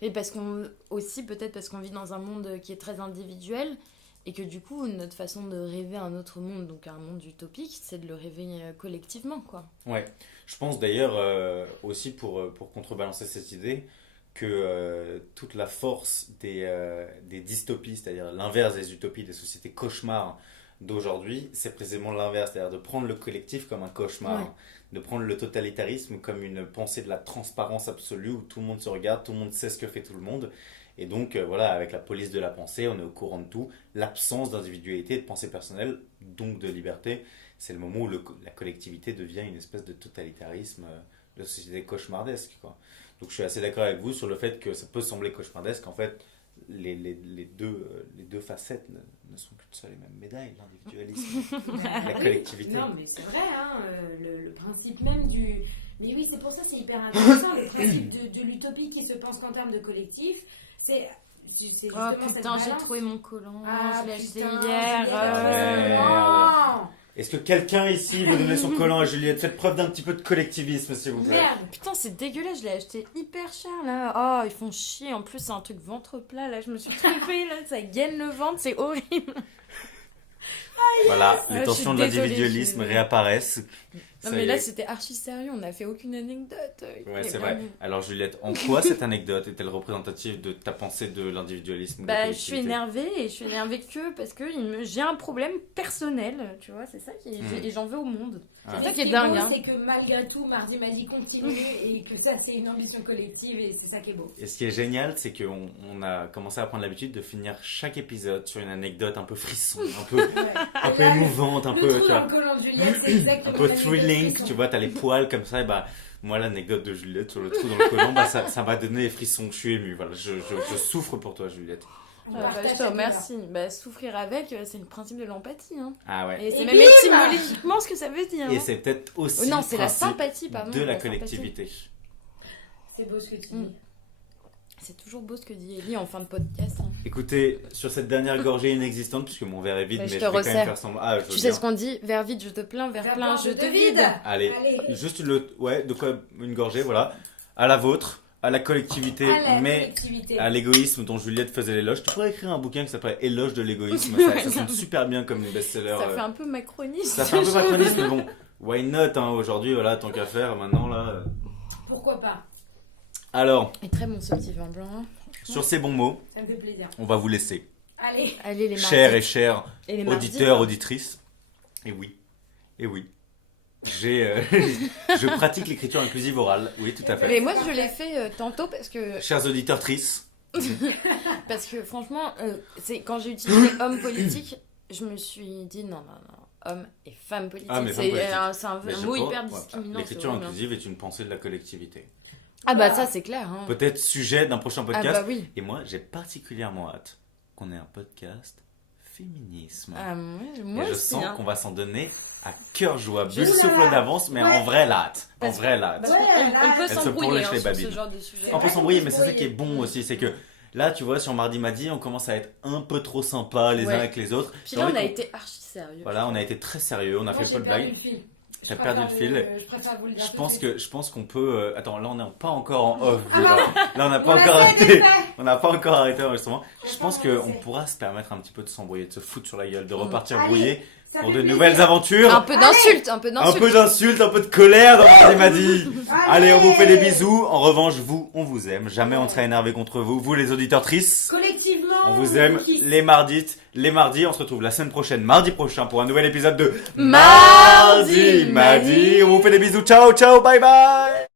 Mais peut-être parce qu'on vit dans un monde qui est très individuel et que du coup, notre façon de rêver un autre monde, donc un monde utopique, c'est de le rêver collectivement, quoi. Ouais. Je pense d'ailleurs aussi pour contrebalancer cette idée que toute la force des dystopies, c'est-à-dire l'inverse des utopies, des sociétés cauchemars d'aujourd'hui, c'est précisément l'inverse, c'est-à-dire de prendre le collectif comme un cauchemar, de prendre le totalitarisme comme une pensée de la transparence absolue où tout le monde se regarde, tout le monde sait ce que fait tout le monde. Et donc, voilà, avec la police de la pensée, on est au courant de tout. L'absence d'individualité, de pensée personnelle, donc de liberté, c'est le moment où la collectivité devient une espèce de totalitarisme, de société cauchemardesque, quoi. Donc, je suis assez d'accord avec vous sur le fait que ça peut sembler cauchemardesque. En fait, les deux facettes ne sont qu'une seule et même médaille, l'individualisme, la collectivité. Non, mais c'est vrai, hein, le principe même du... Mais oui, c'est pour ça c'est hyper intéressant, le principe de l'utopie qui se pense qu'en termes de collectif, c'est Oh putain, j'ai trouvé mon collant, je l'ai acheté putain, hier. Est-ce que quelqu'un ici veut donner son collant à Juliette? Faites preuve d'un petit peu de collectivisme, s'il vous plaît. Merde. Putain, c'est dégueulasse, je l'ai acheté hyper cher là. Oh, ils font chier. En plus, c'est un truc ventre plat là. Je me suis trompée là. Ça gaine le ventre, c'est horrible. Voilà, les je tensions suis de désolée, l'individualisme je suis- réapparaissent. Non, Ça mais y là, est. c'était archi sérieux. On n'a fait aucune anecdote. Ouais, c'est vrai. Alors Juliette, en quoi cette anecdote est-elle représentative de ta pensée de l'individualisme ou de la Bah, je suis collectivité? énervée et je suis énervée que parce que j'ai un problème personnel, tu vois, c'est ça et j'en veux au monde. Ah. C'est ça Et qui est ce dingue. beau, Hein. c'est que malgré tout, Mardi Madi continue et que ça, c'est une ambition collective et c'est ça qui est beau. Et ce qui est génial, c'est qu'on a commencé à prendre l'habitude de finir chaque épisode sur une anecdote un peu frisson, un peu Là, émouvante, un le peu, trou tu dans vois, le collant de Juliette, c'est exactement un peu la thrilling, même chose. tu vois, t'as les poils comme ça, et bah, moi, l'anecdote de Juliette sur le trou dans le collant, bah, ça m'a donné des frissons, je suis ému, voilà, je souffre pour toi, Juliette. On Bah, partage je te cette remercie. Bah, souffrir avec, c'est le principe de l'empathie. Hein. Ah ouais. Et c'est Et même bim étymologiquement ce que ça veut dire. Et hein. c'est peut-être aussi Non, le c'est la principe sympathie, pardon. de la sympathie. collectivité. C'est beau ce que tu Mm. dis. C'est toujours beau ce que dit Ellie en fin de podcast. Hein. Écoutez, sur cette dernière gorgée inexistante, puisque mon verre est vide, Bah, mais je je te vais quand même resserre. faire semblant. Ah, je veux Tu sais bien. ce qu'on dit? Verre vide, je te plains, verre plein, je te vide. Allez, juste de quoi une gorgée, voilà. À la vôtre, à la collectivité, mais à l'égoïsme dont Juliette faisait l'éloge. Tu pourrais écrire un bouquin qui s'appelle Éloge de l'égoïsme. Ça sonne super bien comme une best-seller. Ça fait un peu macroniste. Ça fait un peu macroniste, mais bon, why not hein, aujourd'hui, voilà, tant qu'à faire, maintenant là. Pourquoi pas? Alors, Et très bon ce petit vin blanc. Hein. sur ces bons mots, Ça me fait plaisir. on va vous laisser. Allez. Allez les Chers mardis. et chers Et les mardis, auditeurs, quoi. auditrices. Et oui. Je pratique l'écriture inclusive orale. Oui, tout à fait. Mais moi je l'ai fait tantôt parce que Chers auditeurs trices. franchement c'est quand j'ai utilisé homme politique, je me suis dit non homme et femme politique. Ah, mais femme c'est politique. c'est un Mais je mot crois- hyper ouais, discriminant. l'écriture c'est horrible, hein. inclusive est une pensée de la collectivité. Ah bah ça c'est clair. Hein. Peut-être sujet d'un prochain Ah podcast. bah oui. Et moi, j'ai particulièrement hâte qu'on ait un podcast féminisme. Ah, moi et je aussi. sens Hein. qu'on va s'en donner à cœur joie. Bu Je le souffle l'ai. d'avance, mais Ouais. en vrai lâte. En Parce- vrai lâte. Parce Ouais, qu'on- on peut Elle se s'embrouiller pourlèche hein, les sur babines. ce genre de sujet. On peut Ouais, s'embrouiller, on mais peut c'est ça qui est s'embrouiller. bon aussi. C'est que là, tu vois, sur Mardi Madi, on commence à être un peu trop sympa les uns Ouais. avec les autres. Puis J'ai là on envie a qu'on- été archi sérieux. Voilà, on a été très sérieux. On a Moi, fait j'ai pas de perdu blagues. le fil. T'as perdu le fil. Je préfère vous le dire. Je pense qu'on peut. Attends, là on n'est pas encore en off. Ah, déjà. Là on n'a pas On encore l'a arrêté. fait, On n'a pas encore arrêté l'enregistrement. Je pense Attends, qu'on c'est- pourra se permettre un petit peu de s'embrouiller, de se foutre sur la gueule, de Mm. repartir Allez, brouiller ça pour fait de plaisir. nouvelles aventures. Un peu d'insultes, un peu Un d'insultes. peu d'insultes, un peu de colère dans Mardi Madi. Allez, on vous fait des bisous. En revanche, vous, on vous aime. Jamais on ne sera énervé contre vous. Vous, les auditeurs tristes, Collectivement, on vous aime. kiffe. Les mardis, on se retrouve la semaine prochaine, mardi prochain, pour un nouvel épisode de Mardi Madi. On vous fait des bisous. Ciao, ciao, bye bye.